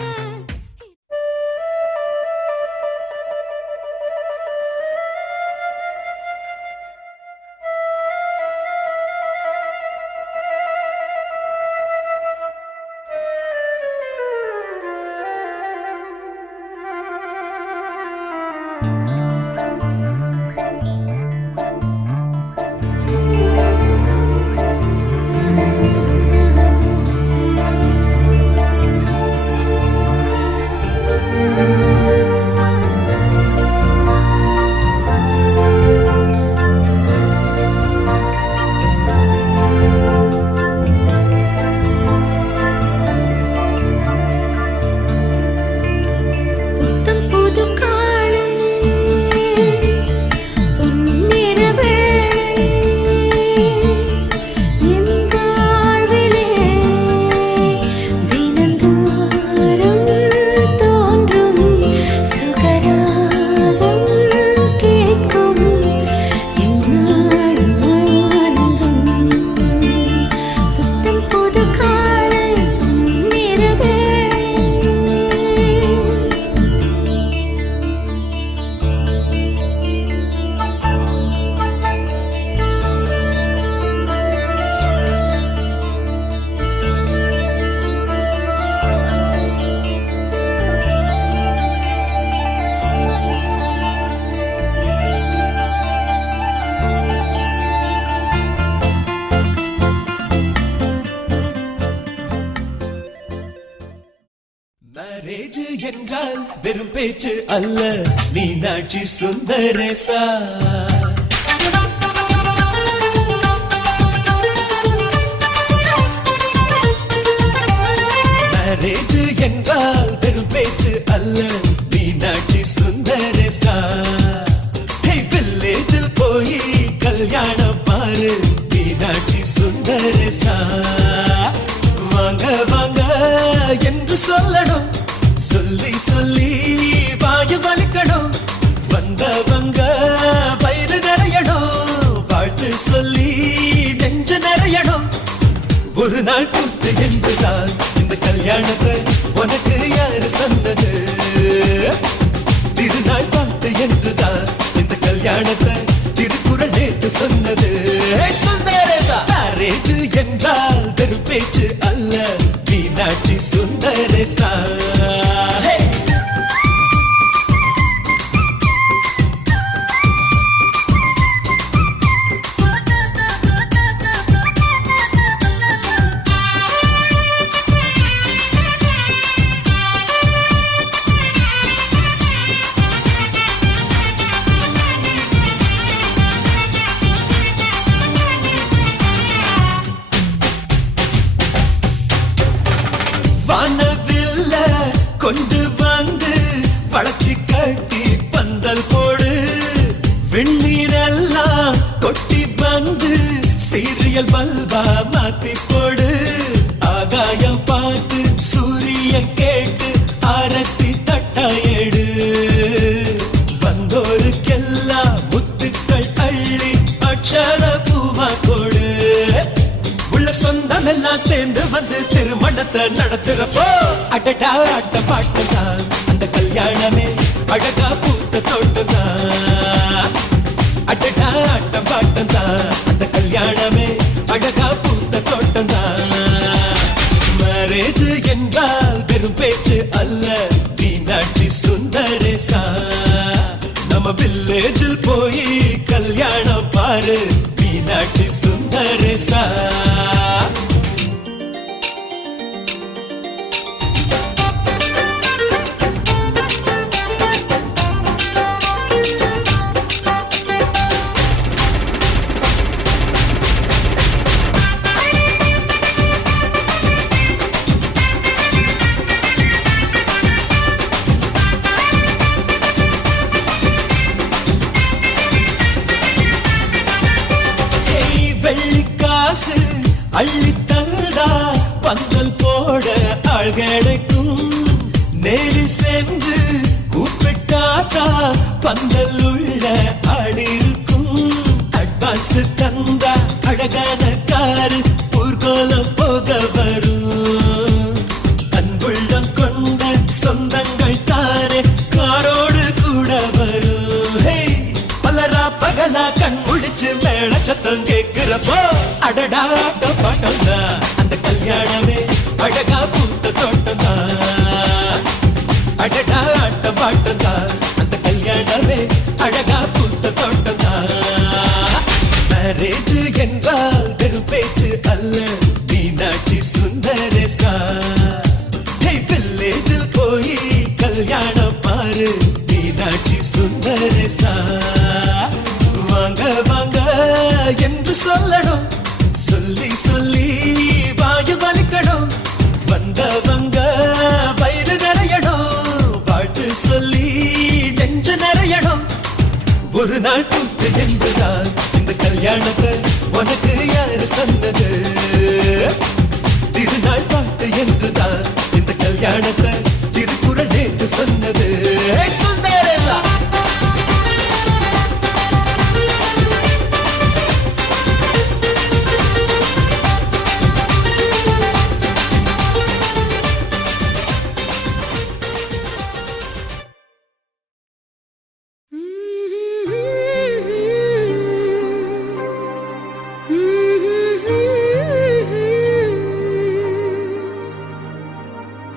வெறும் பேச்சு அல்ல மீனாட்சி சுந்தரேசா மேரேஜ் என்றால் வெறும் பேச்சு அல்ல மீனாட்சி சுந்தரேசா வில்லேஜில் போய் கல்யாணம் பாரு மீனாட்சி சுந்தரேசா வாங்க வாங்க என்று சொல்லணும் சொல்லி சொல்லி வாயு வலிக்கணும் வந்தவங்க வயிறு நிறையணும் வாழ்த்து சொல்லி நெஞ்சு நிறையணும் ஒரு நாள் கூத்து என்றுதான் இந்த கல்யாணத்தை உனக்கு யாரு சொன்னது திருநாள் பார்த்து என்றுதான் இந்த கல்யாணத்தை திருக்குறள் நேற்று சொன்னது மேரேஜ் என்றால் வெறும் பேச்சு அல்ல மீனாட்சி சுந்தரேசா வானவில்ல கொண்டு வந்து வளர்ச்சி கட்டி பந்தல் போடு வெண்ணீரெல்லாம் கொட்டி வந்து சீரியல் பல்பா மாத்தி போடு ஆகாயம் பார்த்து சூரியன் கேட்டு ஆரத்தி தட்டாயேடு வந்தோருக்கெல்லாம் முத்துக்கள் அள்ளி அட்சர பூவா கொடு உள்ள சொந்தம் எல்லாம் சேர்ந்து வந்து திருமணத்தை நடத்துறப்போ அடடா அட்ட பாட்டுதான் அந்த கல்யாணமே அழகா பூத்த தோட்டம்தான் அடடா அட்ட பாட்டுதான் அந்த கல்யாணமே அழகா பூத்த தோட்டம்தான் மேரேஜ் என்றால் வெறும் பேச்சு அல்ல மீனாட்சி சுந்தரேசா நம்ம வில்லேஜில் போய் கல்யாணம் பாரு மீனாட்சி சுந்தரேசா வெள்ளிக்காசு அள்ளி தந்தா பந்தல் போட ஆள் கிடைக்கும் நேரில் சென்று கூப்பிட்டாத்தா பந்தல் உள்ள ஆள் இருக்கும் அட்வான்ஸ் தந்தா அழகான காரு ஊர்கோலம் போக வரும் அன்புள்ளம் கொண்ட சொந்தங்கள் தானே காரோடு கூட வரும் பலரா பகலா கண் முடிச்சு மேல சத்தம் கேட்கிறப்போ அடடா பாட்டம் தான் அந்த கல்யாணமே அழகா பூத்த தோட்டம் தான் அடடா பாட்டம் தான் அந்த கல்யாணமே அழகா பூத்த தோட்டம் தான் மேரேஜ் என்றால் வெறும் பேச்சு அல்ல மீனாட்சி சுந்தரேசா வில்லேஜில் போய் கல்யாணம் பாரு மீனாட்சி சுந்தரேசா வாங்க வாங்க என்று சொல்லணும் சொல்லி சொல்லி வாயு வலிக்கணும் வந்தவங்க வயிறு நிறையணும் வாழ்த்து சொல்லி நெஞ்சு நிறையணும் ஒரு நாள் கூத்து என்றுதான் இந்த கல்யாணத்தை உனக்கு யாரு சொன்னது திருநாள் பாட்டு என்றுதான் இந்த கல்யாணத்தை திருக்குறள் நேற்று சொன்னது சுந்தரேசா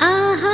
ஆஹா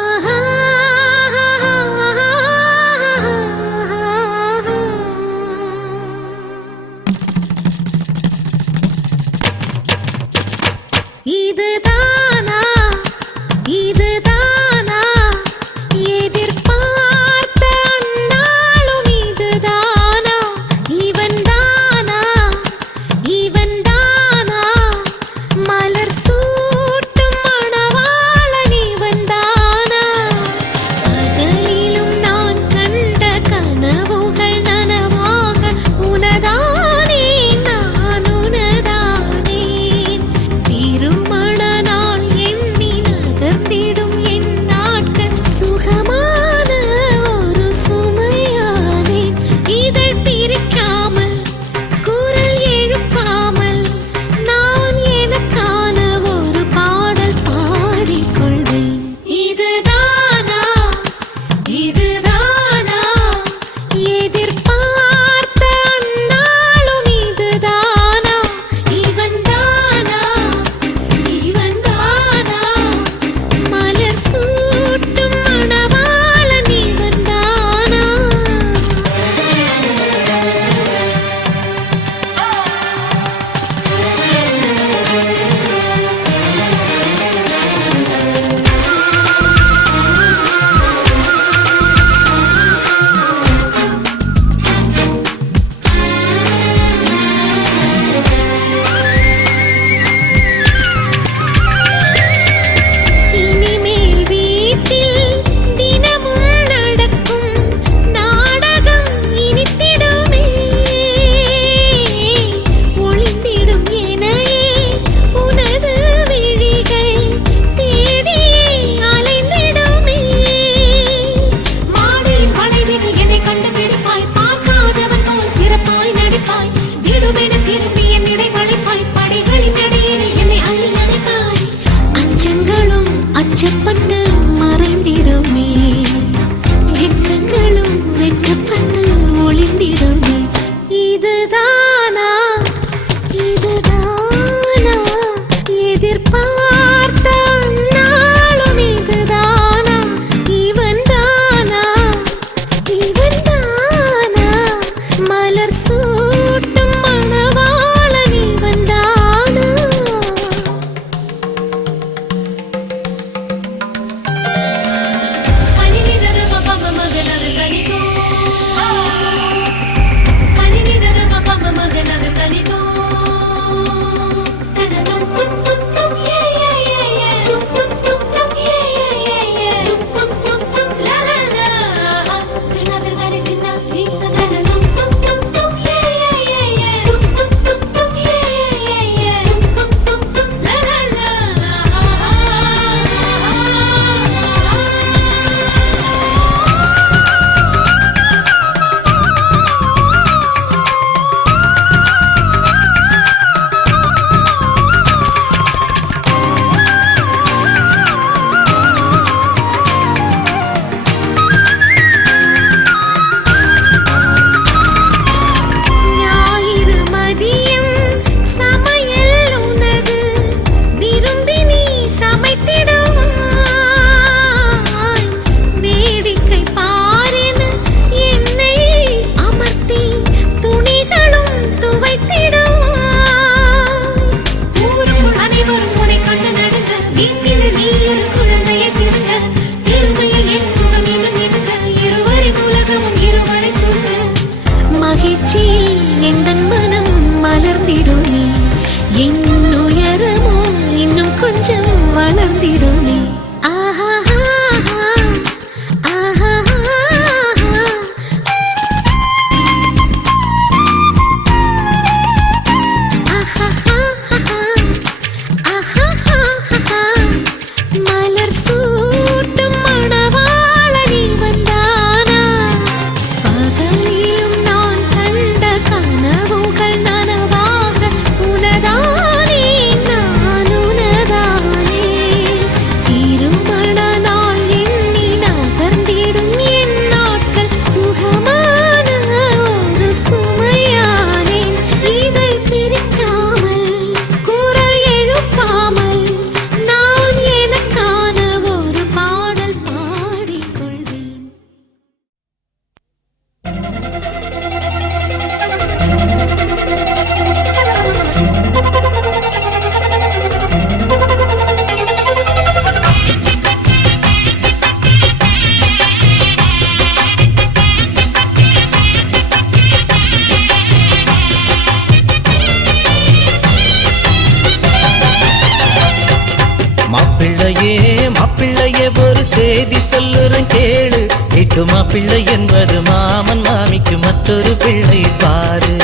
மாப்பிள்ளையே மாப்பிள்ளையே ஒரு செய்தி சொல்லுறேன் கேளு. வீட்டு மாப்பிள்ளை என்பது மாமன் மாமிக்கு மற்றொரு பிள்ளை பாரு.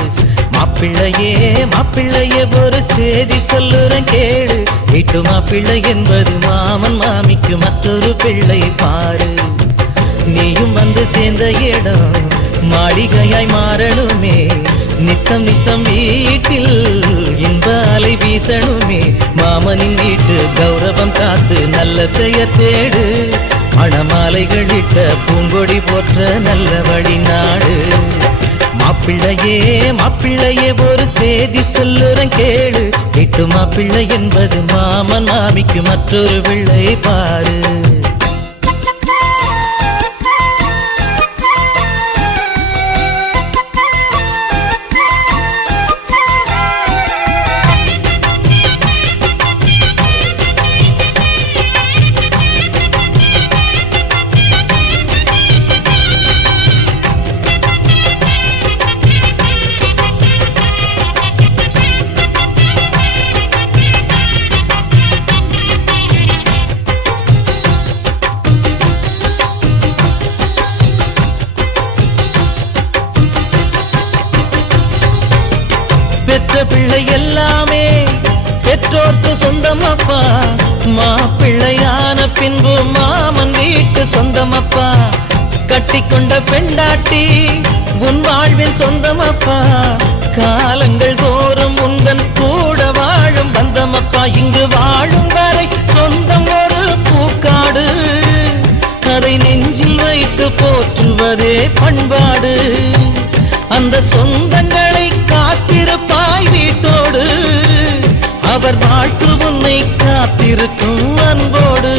மாப்பிள்ளையே மாப்பிள்ளையே ஒரு செய்தி சொல்லுறேன் கேளு. வீட்டு மாப்பிள்ளை என்பது மாமன் மாமிக்கு மற்றொரு பிள்ளை பாரு. நீயும் வந்து சேர்ந்த இடம் மாளிகையாய் மாறணுமே. நித்தம் நித்தம் வீட்டில் இன்ப அலை வீசணுமே. மாமனின் வீட்டு கௌரவம் காத்து நல்ல பெயர் தேடு. மணமாலைகளிட்ட பூங்கொடி போற்ற நல்ல வழி நாடு. மாப்பிள்ளையே மாப்பிள்ளையே ஒரு செய்தி சொல்லுறேன் கேளு. வீட்டு மாப்பிள்ளை என்பது மாமன் மாமிக்கு மற்றொரு பிள்ளை பாரு. பெற்ற பிள்ளை எல்லாமே பெற்றோர்க்கு சொந்தமப்பா. மாப்பிள்ளையான பின்பு மாமன் வீட்டு சொந்தமப்பா. கட்டிக்கொண்ட பெண்டாட்டி உன் வாழ்வின் சொந்தமப்பா. காலங்கள் தோறும் உந்தன் கூட வாழும் பந்தமப்பா. இங்கு வாழும் வரை சொந்தம் ஒரு பூக்காடு. அதை நெஞ்சில் வைத்து போற்றுவதே பண்பாடு. அந்த சொந்தங்களை காத்திருப்பாய் வீட்டோடு. அவர் வாழ்த்து உன்னை காத்திருக்கும் அன்போடு.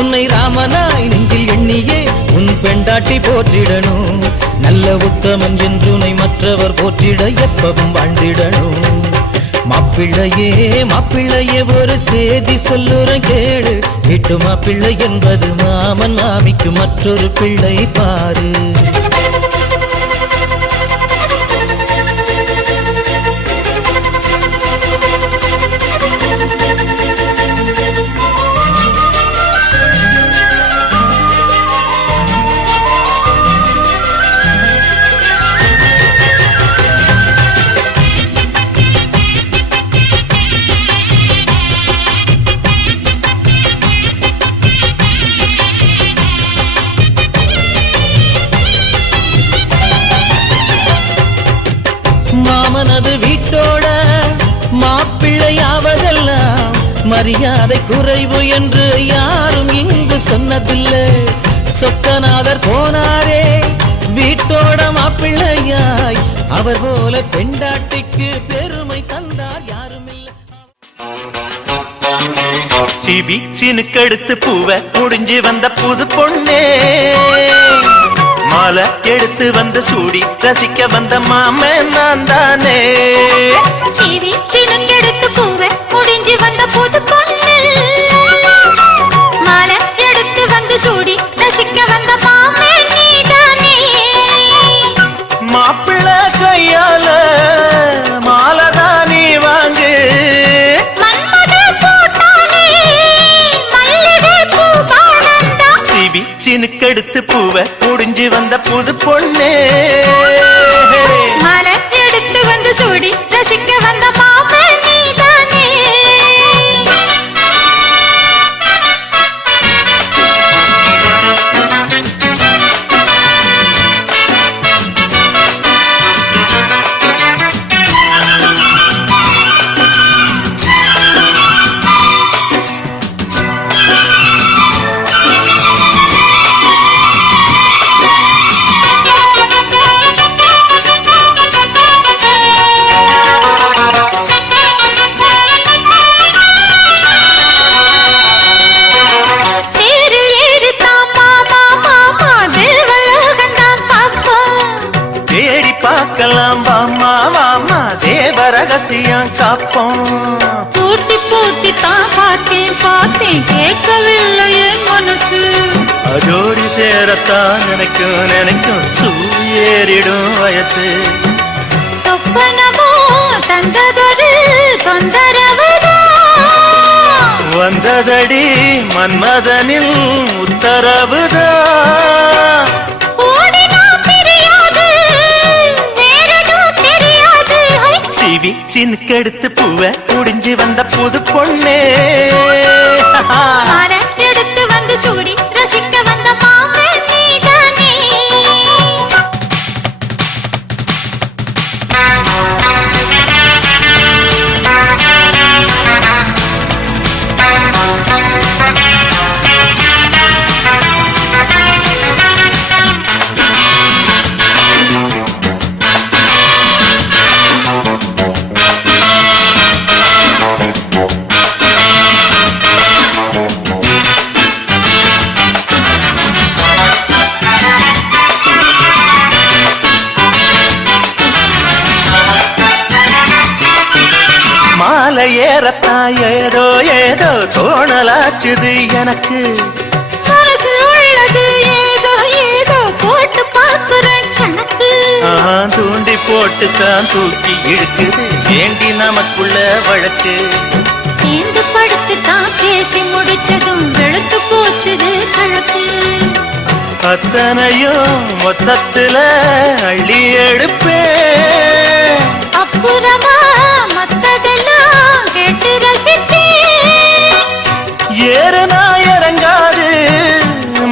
உன்னை ராமனாய் நெஞ்சில் எண்ணியே உன் பெண்டாட்டி போற்றிடணும். நல்ல உத்தமன் என்று உன்னை மற்றவர் போற்றிட எப்பவும் வாழ்ந்திடணும். மாப்பிள்ளையே மாப்பிள்ளையே ஒரு செய்தி சொல்லுறேன் கேளு. வீட்டு மாப்பிள்ளை என்பது மாமன் மாமிக்கு மற்றொரு பிள்ளை பாரு. மாமனது வீட்டோட மாப்பிள்ளையாவதெல்லாம் மரியாதை குறைவு என்று யாரும் இங்கு சொன்னதில்லை. சொக்கநாதர் போனாரே வீட்டோட மாப்பிள்ளையாய். அவர் போல பெண்டாட்டிக்கு பெருமை தந்தார் யாரும் இல்லை. சிபி சினுக்கெடுத்து பூவை முடிஞ்சு வந்த புது பொண்ணே. மாலை எடுத்து வந்து சூடி ரசிக்க வந்த மாமன் நான் தானே. சிவி சினுங்கெடுத்து பூவை முடிஞ்சு வந்த புது பொண்ணு. மாலை எடுத்து வந்து சூடி ரசிக்க வந்த மாமே நீதானே. மாப்பிள்ளை கையால மாலைதான் நீ வாங்கு. மன்மத பூத்தானே மல்லிகை பூ பாடந்தா. சிபி சினுக்கெடுத்து பூவை முடிஞ்சு வந்த புது பொண்ணே. மாலை எடுத்து வந்து சூடி ரசிக்க வந்த மாமே நீதானே. பார்க்கலாம் வாமா வாமா தேவ ரகசியம் காப்போம். பூட்டி பூட்டி தான் பார்த்தேன் பார்த்தேன் கேட்கவில்லை என் மனசு. அதோடி சேரத்தான் நினைக்கும் நினைக்கும் சூரியேறிடும் வயசு. சொப்பனமோ தந்ததொரு தொந்தரவுதான் வந்ததடி மன்மதனில் உத்தரவுதான். சிவி சினுக்கெடுத்து பூவை முடிஞ்சு வந்த புது பொண்ணே எடுத்து வந்து சூடி ரசிக்க வந்த மாமன் நீதானே. மாலை ஏறத்தான் ஏதோ ஏதோ தோணலாச்சுது எனக்கு. மனசு உள்ளது ஏதோ ஏதோ போட்டு பார்க்கிறேன் கணக்கு. தூண்டி போட்டு தான் தூக்கி இழுக்குது வேண்டி நமக்குள்ள வழக்கு. சேர்ந்து படுத்து தான் பேசி முடிச்சதும் வெளுத்து போச்சுது கழக்கு. அத்தனையும் மொத்தத்துல அள்ளி எடுப்பேன். அப்புறமா மத்ததெல்லாம் கேட்டு ரசிச்சேன். ஏறுனா இறங்காது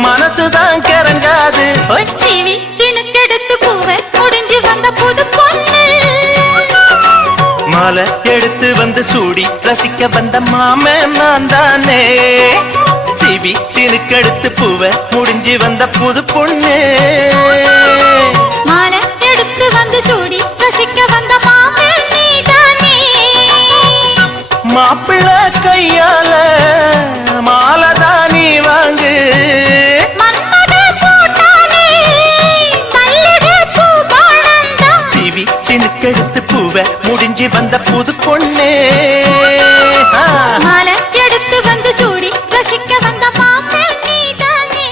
மனசுதான் கிறங்காது. சிவி சினுக்கெடுத்து பூவை முடிஞ்சு வந்த புது பொண்ணு. மாலை எடுத்து வந்து சூடி ரசிக்க வந்த மாமன் நான் தானே. சிவி சினுக்கெடுத்து பூவை முடிஞ்சு வந்த புது பொண்ணு. மாலை எடுத்து வந்து சூடி ரசிக்க வந்த மாமன் நீதானே. மாப்பிள்ளை கையால மாலைதான் நீ வாங்கு. மன்மத பூட்டானே மல்லிகை பூ பாணந்தான். சிவி சினுக்கெடுத்து பூவை முடிஞ்சு வந்த புது பொண்ணு. மாலை எடுத்து வந்து சூடி ரசிக்க வந்த மாமன் நீதானே.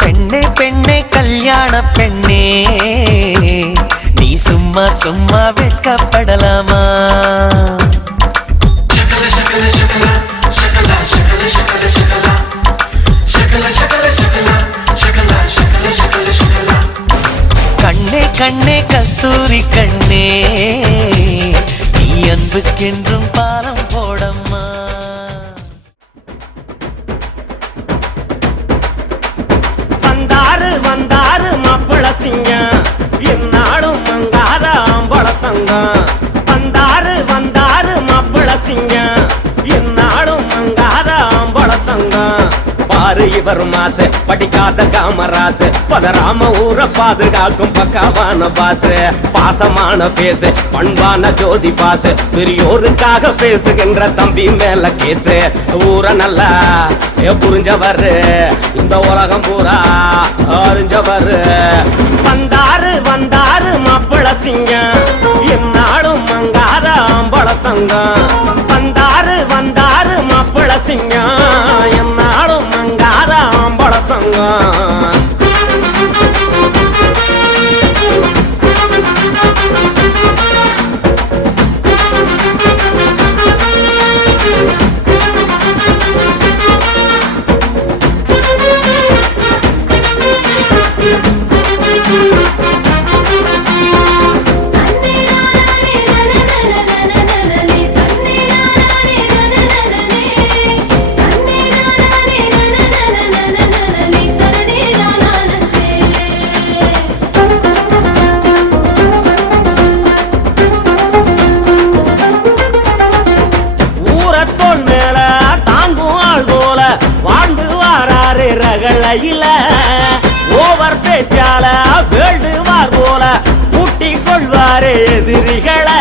பெண்ணே பெண்ணே கல்யாண பெண்ணே நீ சும்மா சும்மா வெட்கப்படலாமா? கண்ணே கண்ணே கஸ்தூரி கண்ணே நீ அன்புக்கென்றும் பாலம் போடம்மா. வந்தாரு வந்தாரு மாப்பிள சிங்கம் என்னாலும் மங்காத ஆம்பள தங்கம். வந்தாரு வந்தாரு மாப்பிள சிங்கம் என்னாலும் மங்காத ஆம்பள தங்கம். பாரு இவர் மாசு படிக்காத காமராசு பதராம ஊர பாதுகாக்கும் பக்காவான பாசு. பாசமான பேசு பண்பான ஜோதி பாசு பெரியோருக்காக பேசுகின்ற தம்பி மேல கேசு. ஊர நல்லா புரிஞ்சவரு இந்த உலகம் பூரா அறிஞ்சவரு. வந்தாரு வந்தாரு மாப்பிள சிங்கம் என்னாலும் மங்காத ஆம்பள தங்கம். வந்தாரு வந்தாரு மாப்பிள சிங்கம் என்னாலும் மங்காத ஆம்பள தங்கம். ரகளையில ஓவர் பேச்சால வேல்டு வார் போல கூட்டி கட்டி கொள்வாரு எதிரிகளை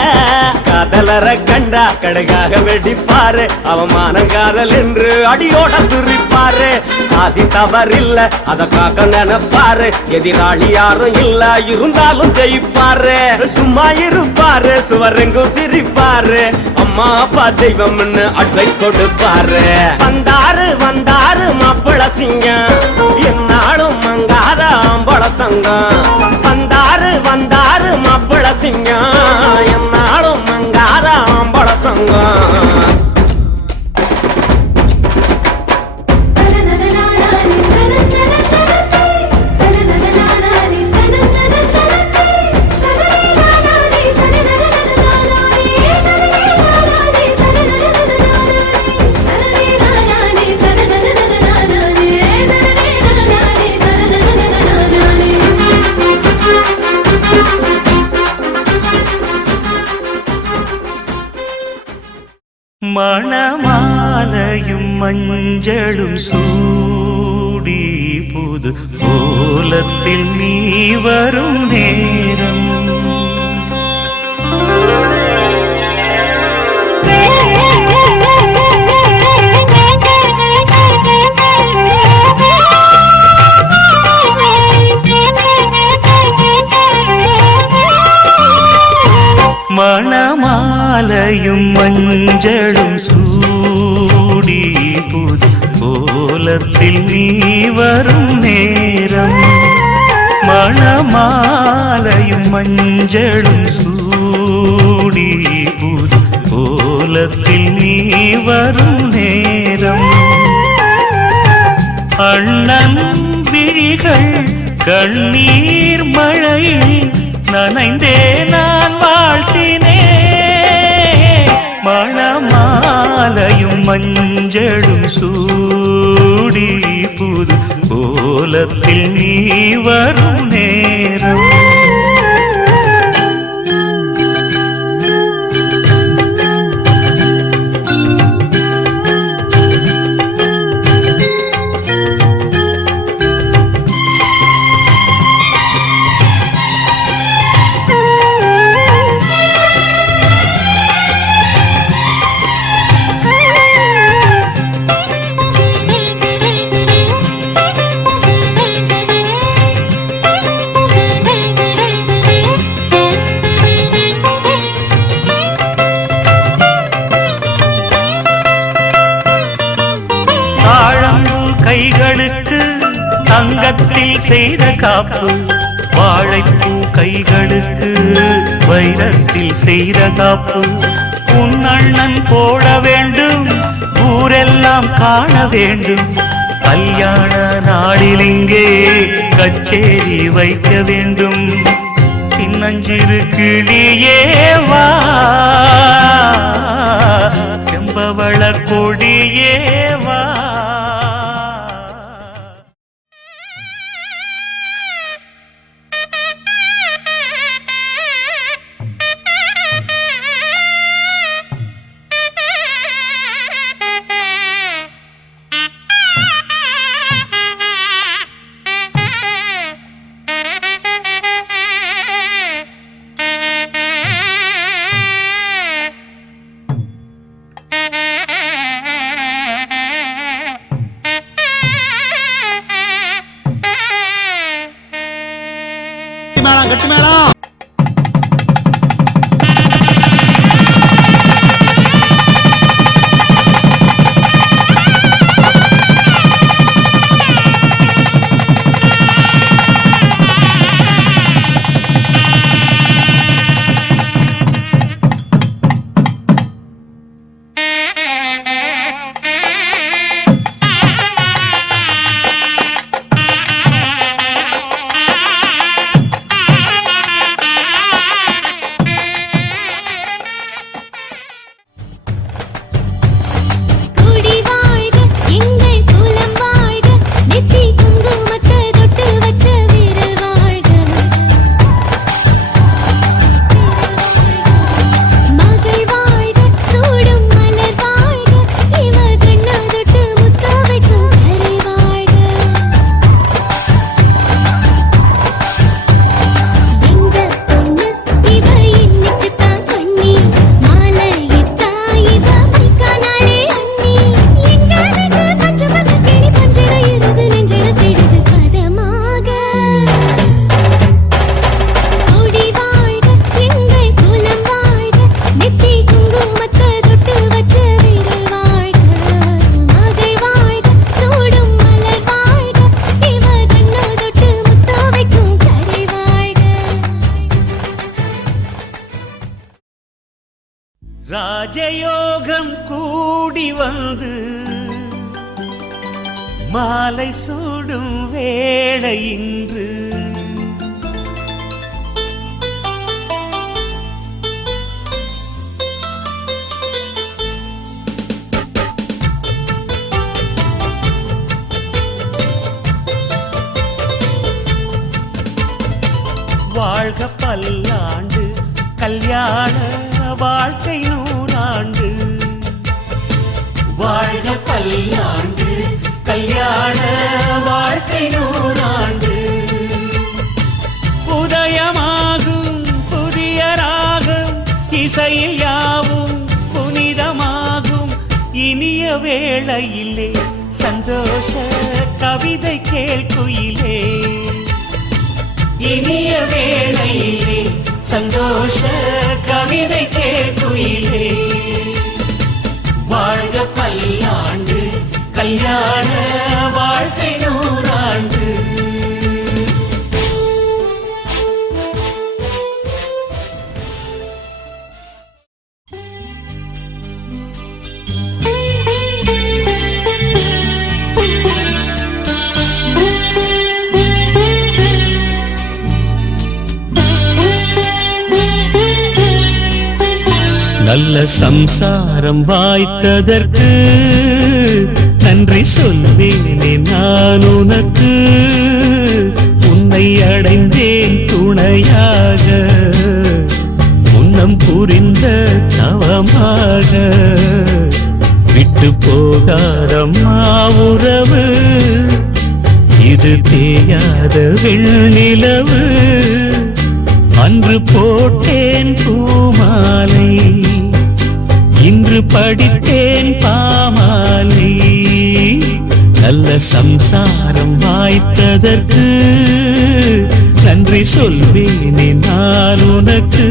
காதலர கண்டா கடுகாக வெடிப்பாரு அவமானம் காதல் என்று அடியோட துரிப்பாரு சாதி தவறில்ல அத காக்க நினைப்பாரு எதிராளி யாரும் இல்ல இருந்தாலும் ஜெயிப்பாரு சும்மா இருப்பாரு சுவரெங்கும் சிரிப்பாரு அம்மா அப்பா தெய்வம்னு அட்வைஸ் கொடுப்பாரு வந்தாரு வந்தாரு மாப்பிள சிங்கம் என்னாலும் மங்காத ஆம்பள தங்கம் வந்தாரு வந்தாரு மாப்பிள சிங்கம் என்னாலும் மங்காத ஆம்பள தங்கம் மணமாலையும் மஞ்சளும் சூடி புது கோலத்தில் நீ வரும் நேரம் மணமாலையும் மஞ்சளும் சூடி புது கோலத்தில் நீ வரும் நேரம் மணமாலையும் மஞ்சளும் சூடி புது கோலத்தில் நீ வரும் நேரம் அண்ணன் விழிகள் கண்ணீர் மழையில் நனைந்தே நான் வாழ்த்தினே மணமாலையும் மஞ்சளும் சூடி புது கோலத்தில் நீ வரும் நேரம் கைகளுக்கு தங்கத்தில் செய்த காப்பு வாழைப்பூ கைகளுக்கு வைரத்தில் செய்த காப்பு உன் அண்ணன் போட வேண்டும் ஊரெல்லாம் காண வேண்டும் கல்யாண நாளில் இங்கே கச்சேரி வைக்க வேண்டும் சின்னஞ்சிறு கிளியே வா செம்பவள கொடியே வா கட்டு மேளம் ராஜயோகம் கூடி வந்து மாலை சூடும் வேளை இன்று வாழ்க பல்லாண்டு கல்யாண வாழ்க்கை நூறாண்டு வாழ்க பல்லாண்டு கல்யாண வாழ்க்கை நூறாண்டு உதயமாகும் புதிய ராகம் இசையில் யாவும் புனிதமாகும் இனிய வேளையிலே சந்தோஷ கவிதை கேள்குயிலே இனிய வேளையிலே சந்தோஷ கவிதை கேள்குயிலே வாழ்க பல்லாண்டு கல்யாண வாழ்க்கை நூறாண்டு நல்ல சம்சாரம் வாய்த்ததற்கு நன்றி சொல்வேனே நான் உனக்கு உன்னை அடைந்தேன் துணையாக முன்னம் புரிந்த தவமாக விட்டு போகாதம்மா உறவு இது தேயாத வெண்ணிலவு அன்று போட்டேன் பூமாலை இன்று படித்தேன் பாமாலை நல்ல சம்சாரம் வாய்த்ததற்கு நன்றி சொல்வேனே நான் உனக்கு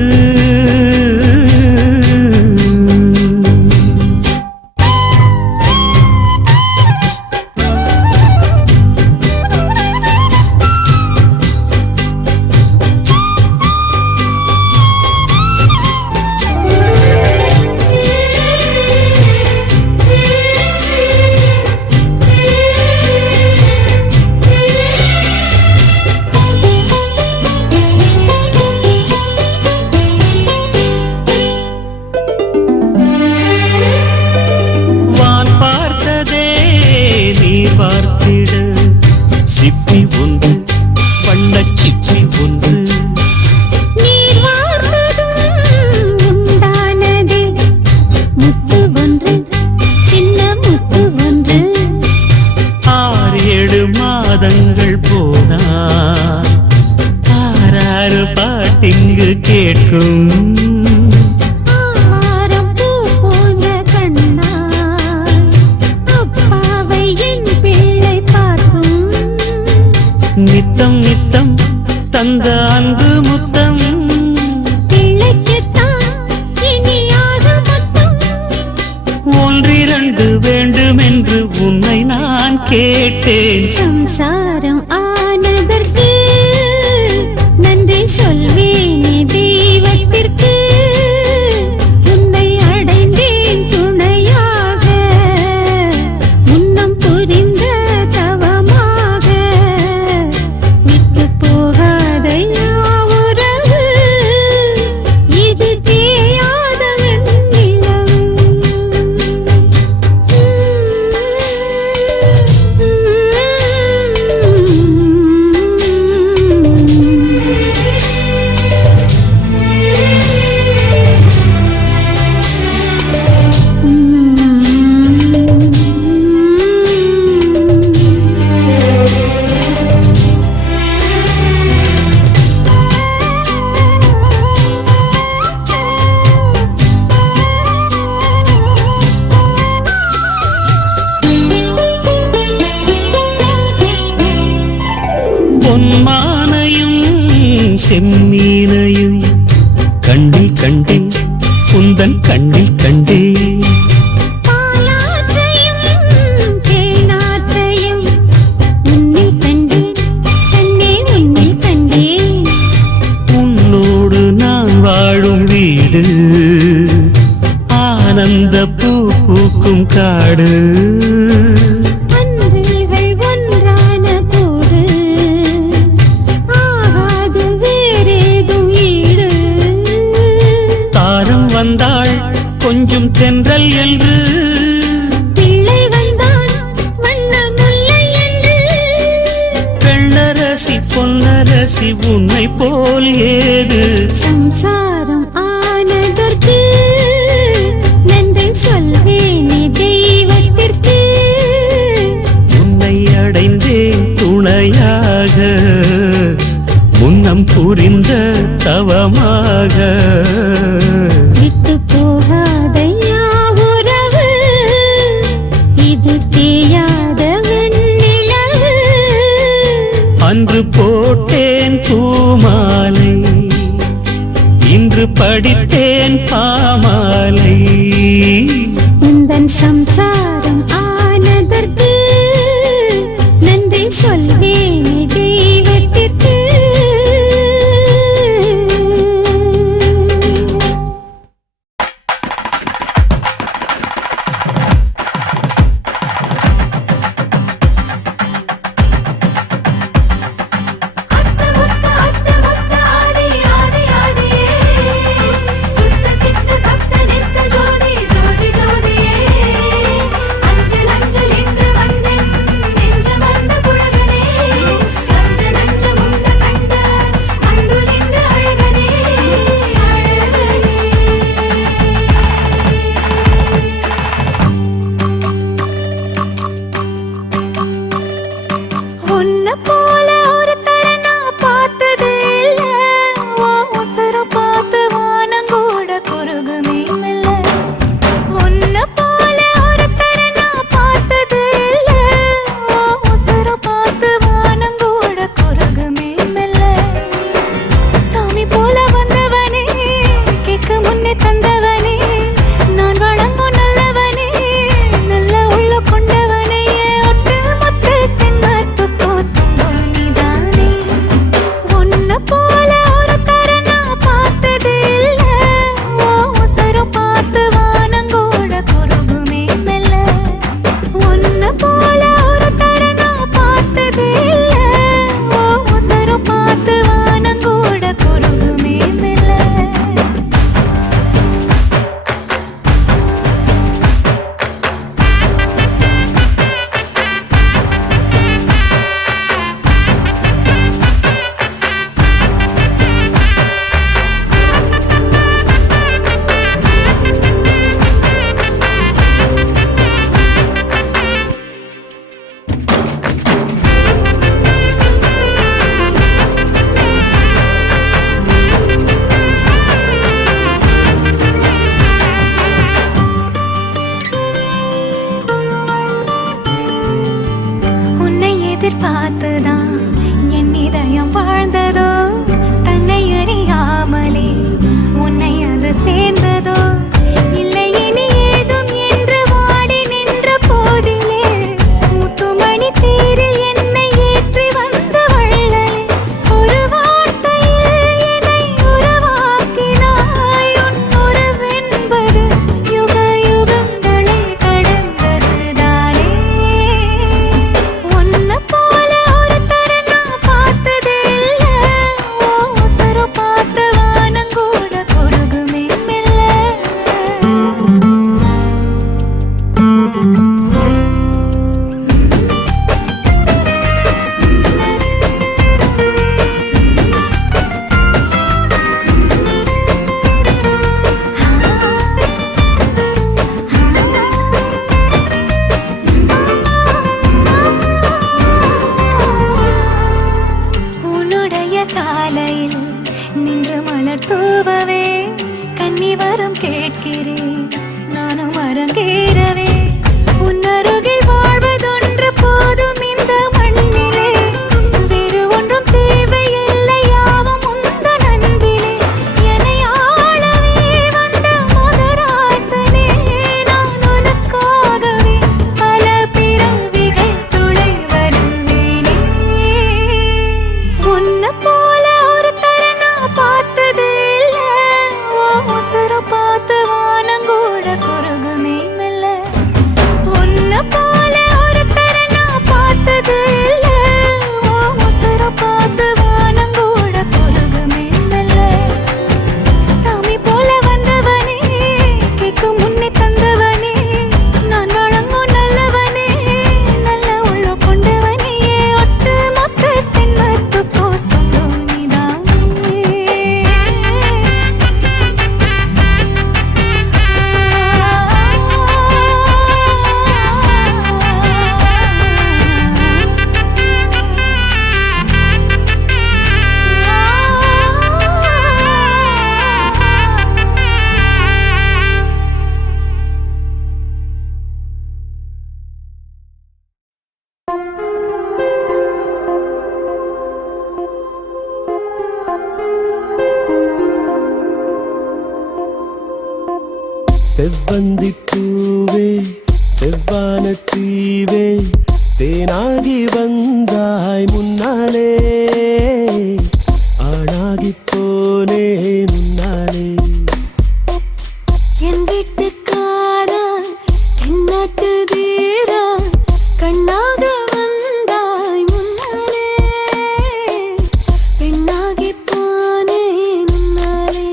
நித்தம் நித்தம் தந்த அன்பு முத்தம் ஒன்றிரண்டு வேண்டுமென்று உன்னை நான் கேட்டேன் சம்சாரம் ஆனதற்கு நன்றி சொல்வேனே தெய்வத்திற்கு உன்னை அடைந்தேன் துணையாக முன்னம் புரிந்த தவமாக விட்டு போகாத உறவு இது தேயாத பொன்மானையும் செம்மீனையும் கண்ணில் கண்டேன் உந்தன் கண்ணில் கண்டேன் உன்னோடு நான் வாழும் வீடு ஆன அன்றில்கள் ஒன்றான கூடு ஆகாது வேறேதும் ஈடு தாரம் வந்தாள் கொஞ்சம் தென்றல் என்று பிள்ளை வந்தான் வண்ண முல்லை என்று பெண்ணரசி பொன்னரசி உன்னை போல் ஏது சம்சாரம் ஆனதற்கு நன்றி சொல்வேனே தெய்வத்திற்கு உன்னை அடைந்தேன் துணையாக முன்னம் புரிந்த தவமாக விட்டு போகாதையா உறவு இது தேயாத வெண்ணிலவு அன்று போட்டேன் பூமாலை இன்று படித்தேன் பாமாலை உந்தன் சம்சாரம் ஆனதற்கு நன்றி சொல்வேனே தெய்வத்திற்கு எதிர்பார்த்துதான் என் இதயம் வாழ்ந்ததோ தன்னை அறியாமலே உன்னை அது சேர்ந்ததோ இல்லை இனி ஏதும் என்று வாடி நின்ற போதிலே முத்துமணி தேரில் என்னை ஏற்றி வந்த வள்ளலே ஒரு வார்த்தையில் என்னை உருவாக்கினாய் உன் உறவென்பது யுக யுகங்களை கடந்தது தானே உன்னை போல ஒரு செவ்வந்தி பூவே செவ்வான தீவே தேனாகி வந்தாய் முன்னாலே ஆணாகி போனே முன்னாலே என் வீட்டுக்காரா தென்னாட்டு தீரா கண்ணாக வந்தாய் முன்னாலே பெண்ணாகி போனே முன்னாலே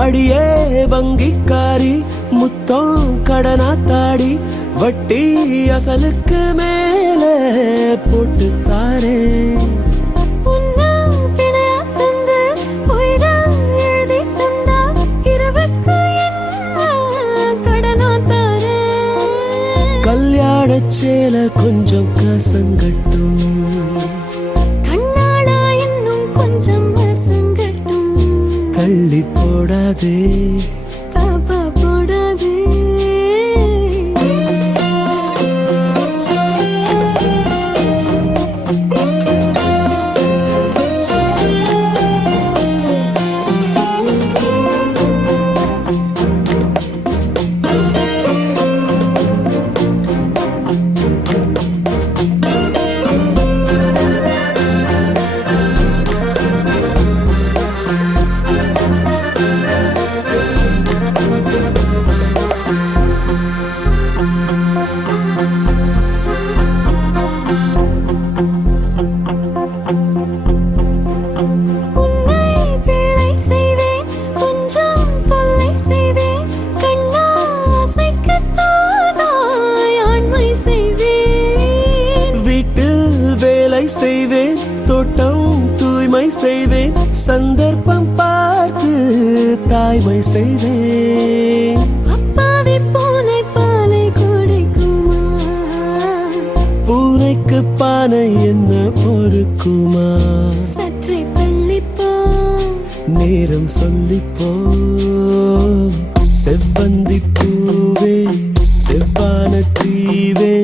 அடியே வங்கிக்காரி முத்தம் கடனா தாடி வட்டி அசலுக்கு மேல போட்டு தாரே உன்னா பிணையா தந்து உயிரா எழுதி தந்தா இரவுக்கு என்ன கடனா தாரே கல்யாண சேல கொஞ்சம் கசங்கட்டும் கண்ணாடா இன்னும் கொஞ்சம் வசங்கட்டும் தள்ளி போடாதே தாப்பா போடாதே செய்வேன் தோட்டம் தூய்மை செய்வேன் சந்தர்ப்பம் பார்த்து தாய்மை செய்வேன் அப்பாவி பூனை பாலை குடிக்குமா பூனைக்கு பானை என்ன பொறுக்குமா சற்றே தள்ளிப்போ நேரம் சொல்லிப்போ செவ்வந்தி பூவே செவ்வான தீவே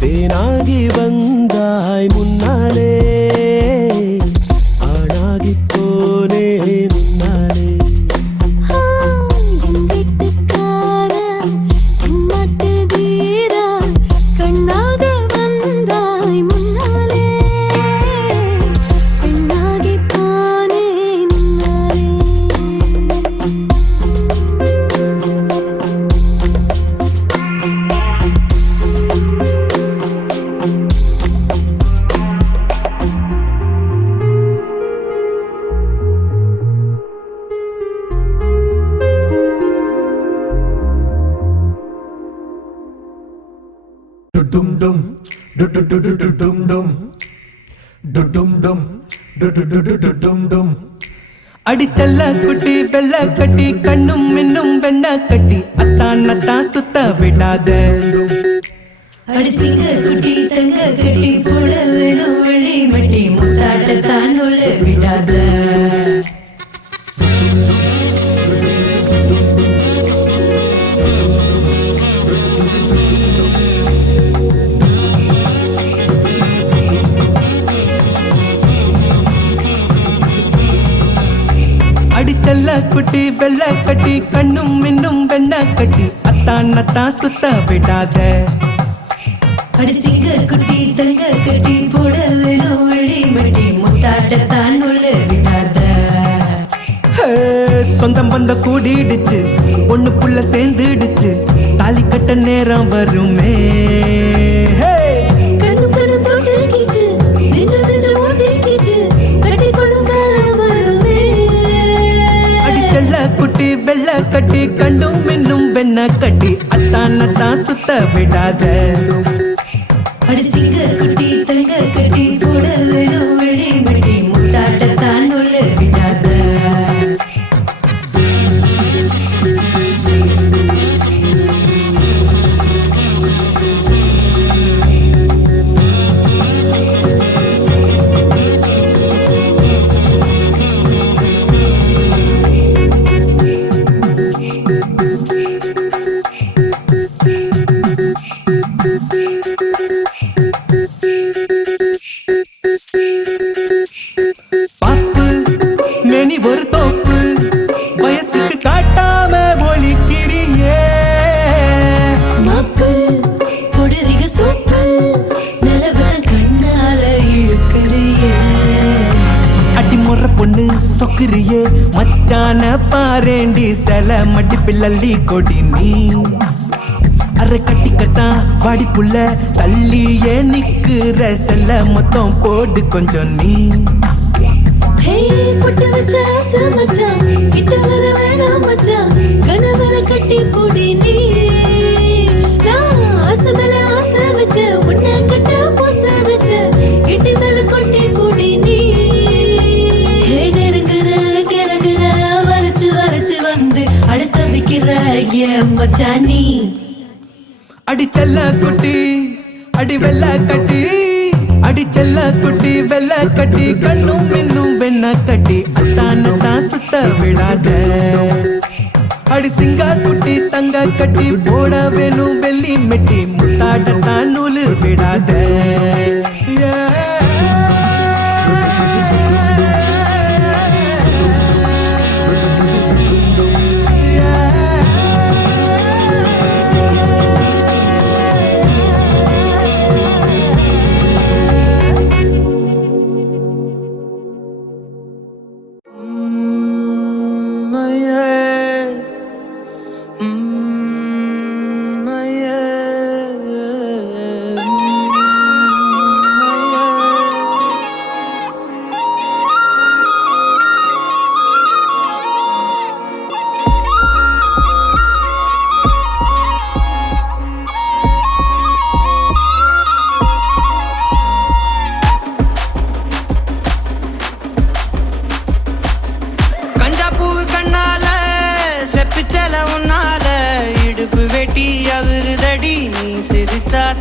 தேனாகி வந்தாய் முன்னாலே ஆணாகி போனே முன்னாலே என் வீட்டுக்காரா தென்னாட்டு தீரா கண்ணாக வந்தாய் முன்னாலே பெண்ணாகி போனே முன்னாலே dum dum dum dum dum dum dum dum dum dum அடிச்சல்ல குட்டி வெள்ள கட்டி கண்ணும் மின்னும் வெண்ண கட்டி அத்தான் அத்தான் சுத்த விடாத அடிசிங்க குட்டி தங்க கட்டி போட வேணும் வழி மட்டி முத்தாட்டத்தான் உள்ள விடாத அடிச்சல்ல குட்டி வெள்ள கட்டி கண்ணும் மின்னும் வெண்ண கட்டி அத்தான் அத்தான் சுத்த விடாத அடிசிங்க குட்டி தங்க கட்டி போட வேணும் வழி மட்டி முத்தாட்டத்தான் உள்ள விடாத சொந்தம் வந்த கூடிடுச்சு ஒண்ணுக்குள்ள சேர்ந்துடுச்சு தாலி கட்ட நேரம் வருமே கண்ணு கண்ணு தொட்டு கீச்சு நெஞ்சு நெஞ்சு ஓட்டி கீச்சு கட்டி கொள்ளும் காலம் வருமே அடிச்சல்ல குட்டி வெள்ள கட்டி கண்ணும் மின்னும் வெண்ண கட்டி அத்தான் அத்தான் விடாத. அடிசிங்க குட்டி தங்க கட்டி போட வேணும் வெள்ளி மட்டி முத்தாட்டத்தான் உள்ள விடாத. பாப்பு மேனி ஒரு தோப்பு வயசுக்கு காட்டாம ஒளிக்கிறியே. மாப்பு பொடுறிக சோப்பு நிலவுதான் கண்ணால இழுக்கிறியே. அடிமுறை பொண்ணு சொக்குறியே மச்சான பாரேண்டி செல மட்டி பிள்ளி கொடி நீ. அரை கட்டிக்கத்தான் வாடிப்புள்ள தள்ளியே நிக்குற செல்ல மொத்தம் போடு கொஞ்சம் நீ. ஹே பொட்டு வச்ச ஆசை மச்சான் கிட்ட வர வேணாம் மச்சான் கனவுல கட்டி போடி நீ. நான் ஆசை மேல ஆசை வச்ச உன்னை கட்ட பூச வச்ச கிட்டி மேல கொட்டி போடி நீ. ஹே நெருங்குற கிறங்குற வரைச்சு வரைச்சு வந்து அடுத்த விக்கிற என் மச்சான் நீ. அடி செல்ல குட்டி அடி வெள்ள கட்டி அடி செல்ல குட்டி வெள்ள கட்டி கண்ணும் இன்னும் வெண்ண கட்டி அத்தான தான் சுத்த விடாத. அடி சிங்கா குட்டி தங்க கட்டி போட வேணும் வெள்ளி மெட்டி முத்தாடத்தான் நூலு விடாத.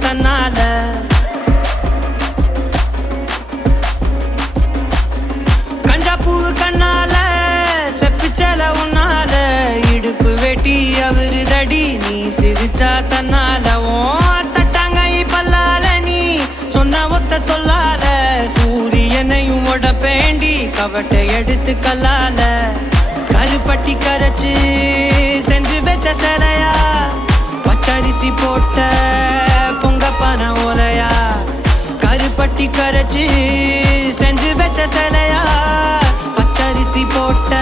தன்னால கஞ்சாப்பூ கண்ணால செப்பிச்சல உன்னால இடுப்பு வெட்டி அவருதடி நீ சிரிச்சா தன்னால. ஓ தட்டாங்கை பல்லால நீ சொன்ன ஒத்த சொல்லால சூரியனையும் உடப்பேண்டி கவட்டை எடுத்து கல்லால. கருப்பட்டி கரைச்சு செஞ்சு வச்ச சிலையா பச்சரிசி போட்ட பொங்கப்பான ஓலையா. கருப்பட்டி கரைச்சு செஞ்சு வச்ச சிலையா பச்சரிசி போட்ட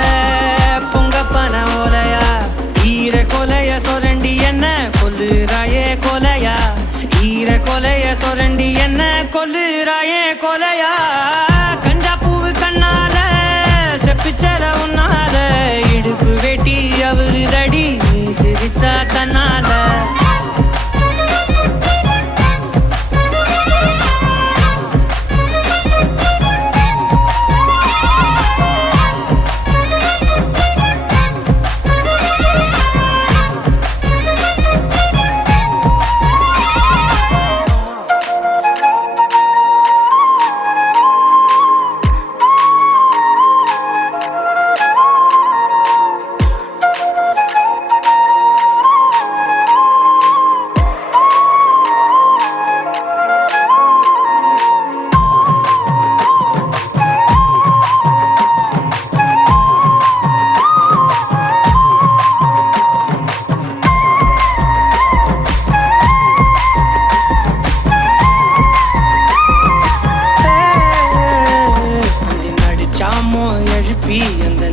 பொங்கப்பான ஓலையா. ஈர கொலைய சொரண்டி என்ன கொல்லுறாயே கொலையா. ஈர கொலைய சொரண்டி என்ன கொல்லுறாயே கொலையா. கஞ்சா பூவு கண்ணால செப்பிச்சல உன்னால இடுப்பு வெட்டி அவருதடி நீ சிரிச்சா தன்னால.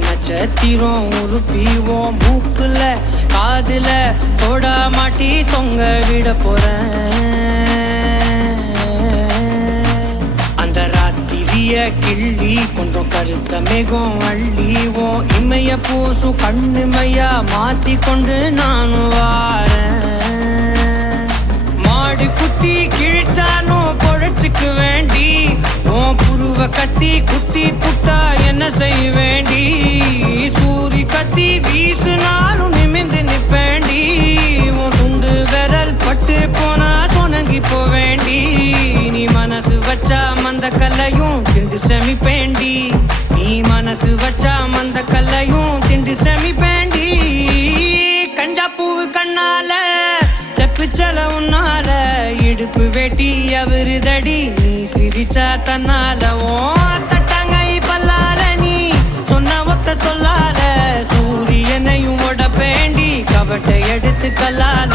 நட்சத்திரம் உருப்பிவோம் மூக்குல காதுல தொட மாட்டி தொங்க விட போறேன். அந்த ராத்திரிய கிள்ளி கொஞ்சம் கருத்த மேகம் அள்ளிவோம் இமைய பூசும் கண்ணு மையா மாத்தி கொண்டு நானும் வாரேன். பிளேடு குத்தி கிழிச்சாலும் பொழைச்சுக்கு வேண்டி உன் புருவ கத்தி குத்தி புட்டா என்ன செய்ய வேண்டி சூரி கத்தி வீசுனாலும் நிமிந்து நிப்பேண்டி உன் சுண்டு விரல் பட்டு போனா சொனங்கி போவேண்டி நீ மனசு வச்சா மந்த கல்லையும் திண்டு செமிப்பேண்டி நீ மனசு வச்சா மந்த கல்லையும் திண்டு செமிப்பேண்டி கஞ்சா பூவு கண்ணால செப்புச்சல உன்னால இடுப்பு வெட்டி அவருதடி நீ சிரிச்சா தன்னால ஓ தட்டாங்கை பல்லால நீ சொன்ன ஒத்த சொல்லால சூரியனையும் உடப்பேண்டி கபட்டை எடுத்து கல்லால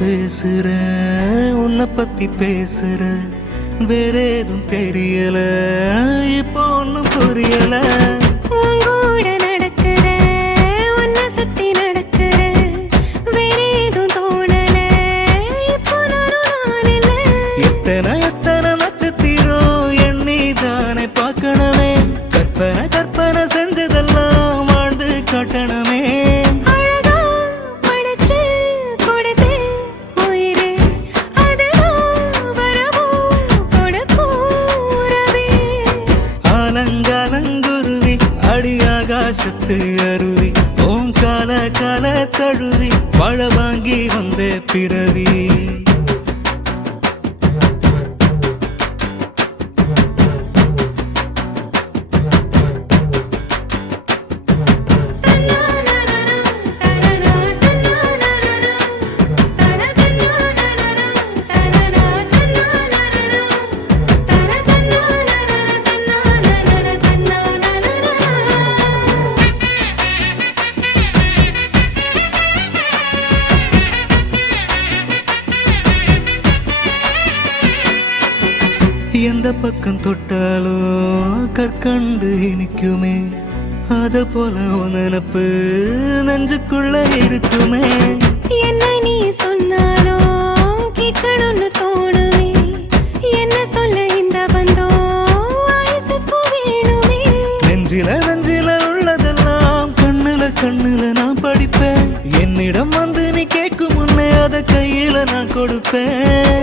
பேசுற உன்னை பத்தி பேசுற வேற எதுவும் தெரியல இப்போ ஒன்னும் புரியல உங்கூட நடக்கிற உன்னை சுத்தி நடக்கிற வேற எதுவும் தோணல இப்போ நான் இல்ல எத்தனை எத்தனை நட்சத்திரம் எண்ணி தானே பார்க்கணுமே கற்பனை கற்பனை செஞ்சதெல்லாம் வாழ்ந்து காட்டணுமே அருவி ஓம் கால கால தழுவி வாழ வாங்கி வந்த பிறவி எந்த பக்கம் தொட்டாலும் கற்கண்டு இனிக்குமே அத போல நினப்பு நெஞ்சுக்குள்ள இருக்குமே என்ன நீ சொன்னாலும் கேட்கணும்னு தோணுமே என்ன சொல்ல இந்த பந்தம் ஆயுசுக்கு வேணுமே நெஞ்சில நெஞ்சில உள்ளதெல்லாம் கண்ணுல கண்ணுல நான் படிப்பேன் என்னிடம் வந்து நீ கேட்கும் முன்னே அத கையில நான் கொடுப்பேன்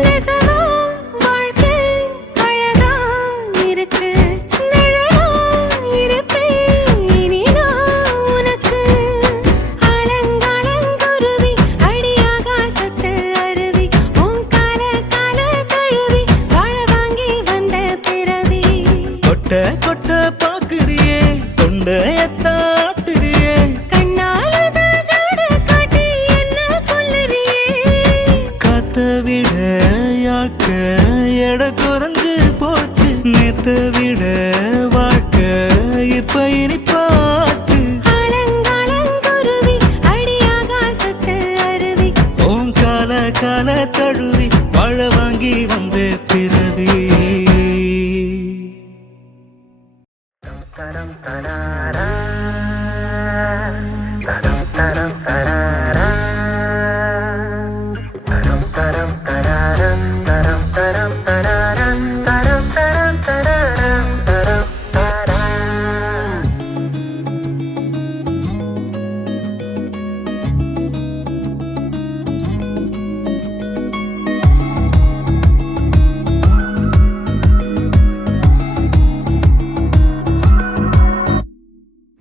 கொட்ட கொட்ட பாக்குறியே தொண்டையத்தாட்டுறியே கண்ணாலதான் ஜாட காட்டி என்ன கொல்லுறியே காத்த விட யாக்க எட குறைஞ்சு போச்சு நேத்த விட வாழ்க்கை இப்ப இனிப்பாச்சு ஆலங்காலங்குருவி அடியாகாசத்து அருவி ஓம் கால கால தழுவி வாழ வாங்கி வந்த பிறவி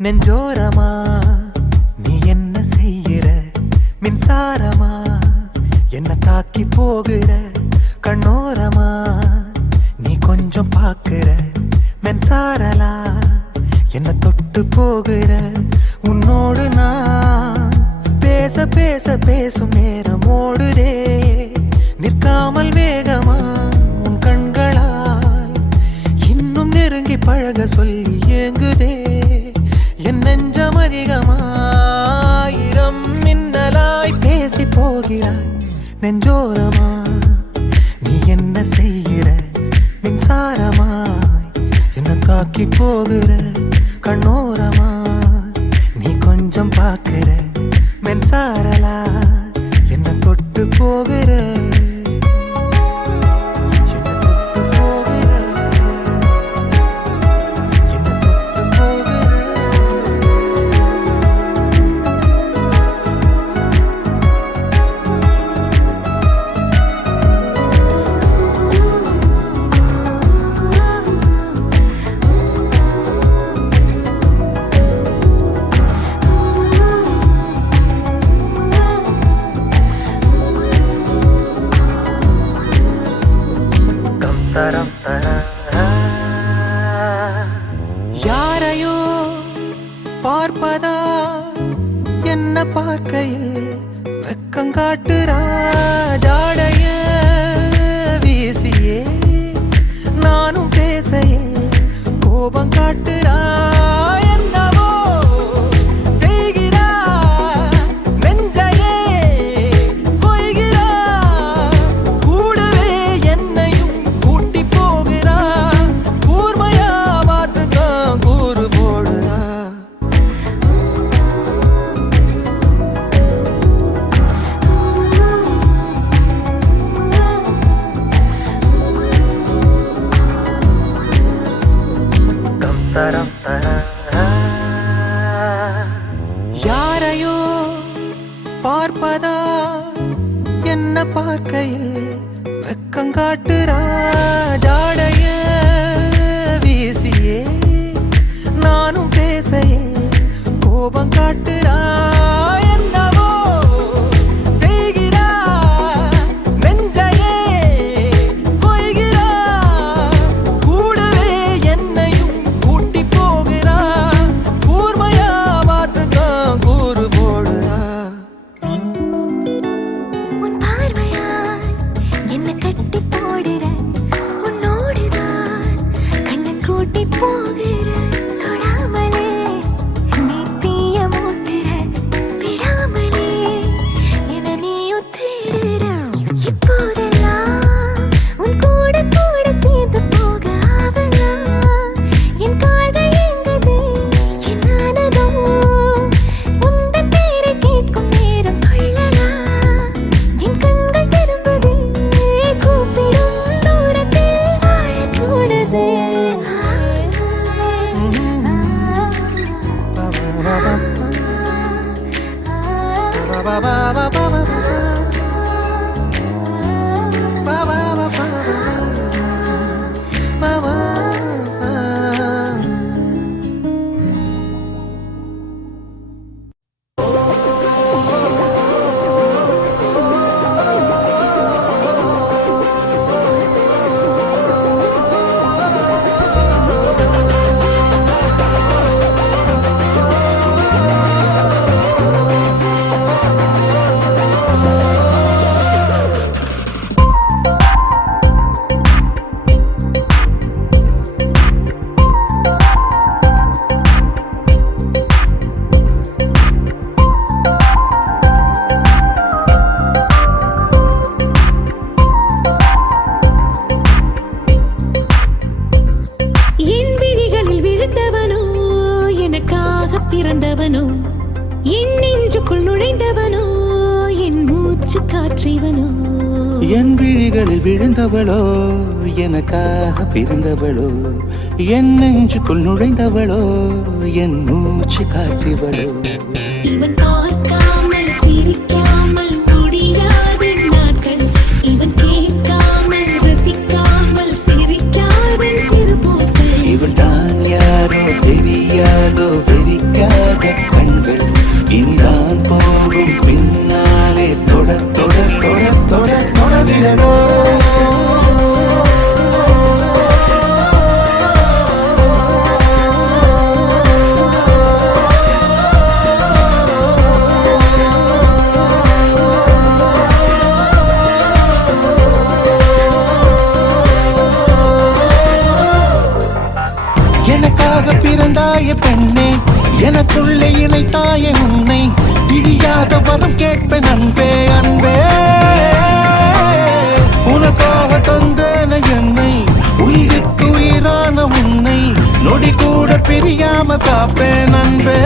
நெஞ்சோரமா நீ என்ன செய்கிற மின்சாரமா என்ன தாக்கி போகிற கண்ணோரமா நீ கொஞ்சம் பாக்குற மென்சாரலா என்ன தொட்டு போகிற உன்னோடு நான் பேச பேச பேசும் நேரம் ஓடுதே நிற்காமல் வேகமா உன் கண்களால் இன்னும் நெருங்கி பழக சொல்லி ஏங்குதே என் நெஞ்சம் அதிகமாயிரம் மின்னலாய் பேசி போகிறாய் நெஞ்சோரமா நீ என்ன செய்கிற மின்சாரமாய் என்ன தாக்கி போகிற கண்ணோரமா நீ கொஞ்சம் பார்க்கிற மென்சாரலா என்ன தொட்டு போகிற யாரையோ பார்ப்பதா என்ன பார்க்கையில் வெக்கங்காட்டுறா ஜாடைய வீசியே நானும் பேசையில் கோபம் காட்டுறா என்னவோ செய்கிறா நெஞ்சையே கொய்கிறா கூடவே என்னையும் கூட்டி போகிறா கூர்மையா பார்த்துதான் கூறு போடுறா யாரையோ பார்ப்பதா என்ன பார்க்கையில் வெக்கங்காட்டுறா ஜாடைய வீசியே நானும் பேசையில் கோபம் காட்டுறா என்னவோ செய்கிறா நெஞ்சையே கொய்கிறா கூடவே என்னையும் கூட்டி போகிறா கூர்மையா பார்த்துதான் கூறு போடுறா உன் பார்வையால் என்ன கட்டி போடுற உன்னோடுதான் கண்ணை கூட்டி போகிற தொடாமலே நீ தீய மூட்டுற விடாமலே என நீயும் தேடுற இப்போதெல்லாம் உன் கூட கூட சேர்ந்து போக ஆவலாம் என் கால்கள் எங்குது என்னானதோ உந்தன் பேரை கேட்கும் நேரம் கொள்ளலாம் என் கண்கள் திரும்புது கூப்பிடும் தூரத்தில் வாழ தோணுது விழுந்தவனோ எனக்காக பிறந்தவனோ என் நெஞ்சுக்குள் நுழைந்தவனோ என் மூச்சு காற்றிவனோ என் விழிகளில் விழுந்தவளோ எனக்காக பிறந்தவளோ என் நெஞ்சுக்குள் நுழைந்தவளோ என் மூச்சு காற்றிவளோ இவன் பார்க்காமல் சிரிக்காமல் முடியாத நாட்கள் இவன் கேட்காமல் ரசிக்காமல் சிரிக்காத சிறுபோக்கள் இவள் தான் யாரோ தெரியாதோ வெறிக்காத கண்கள் இனிதான் போகும் பின்னாலே தொட தொட தொட தொட தொடர்கிறதோ எனக்காக பிறந்தாய பெண்ணே எனக்குள்ளே இணைத்தாய உன்னை பிரியாத வரம் கேட்பேன் அன்பே அன்பே உனக்காக தந்தேன என்னை உயிருக்கு உயிரான உன்னை நொடி கூட பிரியாம காப்பேன் அன்பே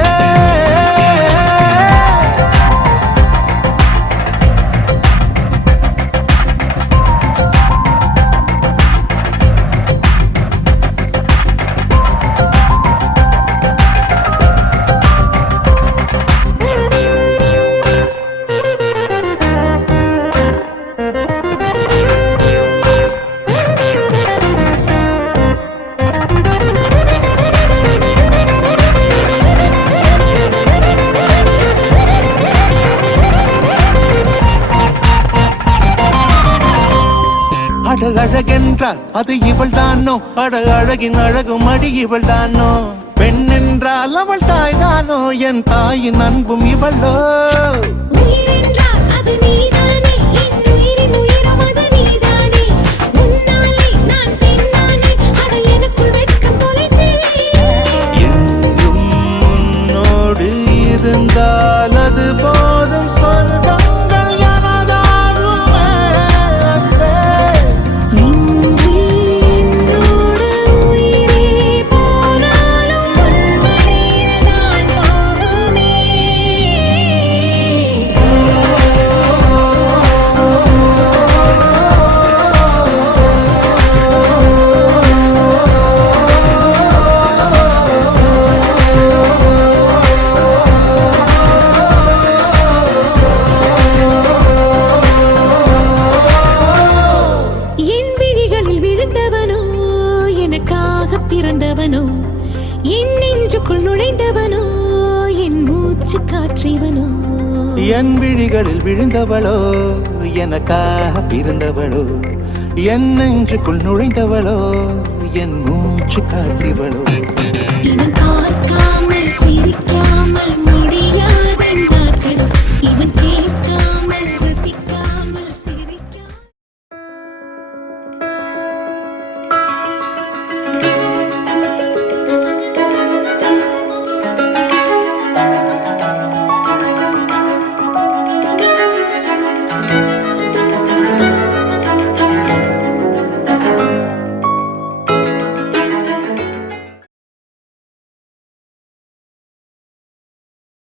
அழகென்றால் அது இவள் தானோ அட அழகின் அழகும் அடி இவள் தானோ பெண் என்றால் அவள் தாய் தானோ என் தாயின் அன்பும் இவளோ உயிரென்றால் அது நீதானே என் உயிரின் உயிரும் அது நீதானே உன்னாலே நான் பெண்ணானே அட எனக்குள் வெட்கம் தொலைத்தேன் என்றும் உன்னோடு இருந்தால் அது போதும் சொர்க்கங்கள் எனதாகுமே அன்பே இன்று என்னோடு உயிரே போனாலும் உன் வழியில் நான் போகுமே என் விழிகளில் விழுந்தவனோ எனக்காக பிறந்தவனோ என் நெஞ்சுக்குள் நுழைந்தவனோ என் மூச்சு காற்றிவனோ என் விழிகளில் விழுந்தவளோ எனக்காக பிறந்தவளோ என் நெஞ்சுக்குள் நுழைந்தவளோ என் மூச்சு காற்றிவளோ இவன் பார்க்காமல் சிரிக்காமல்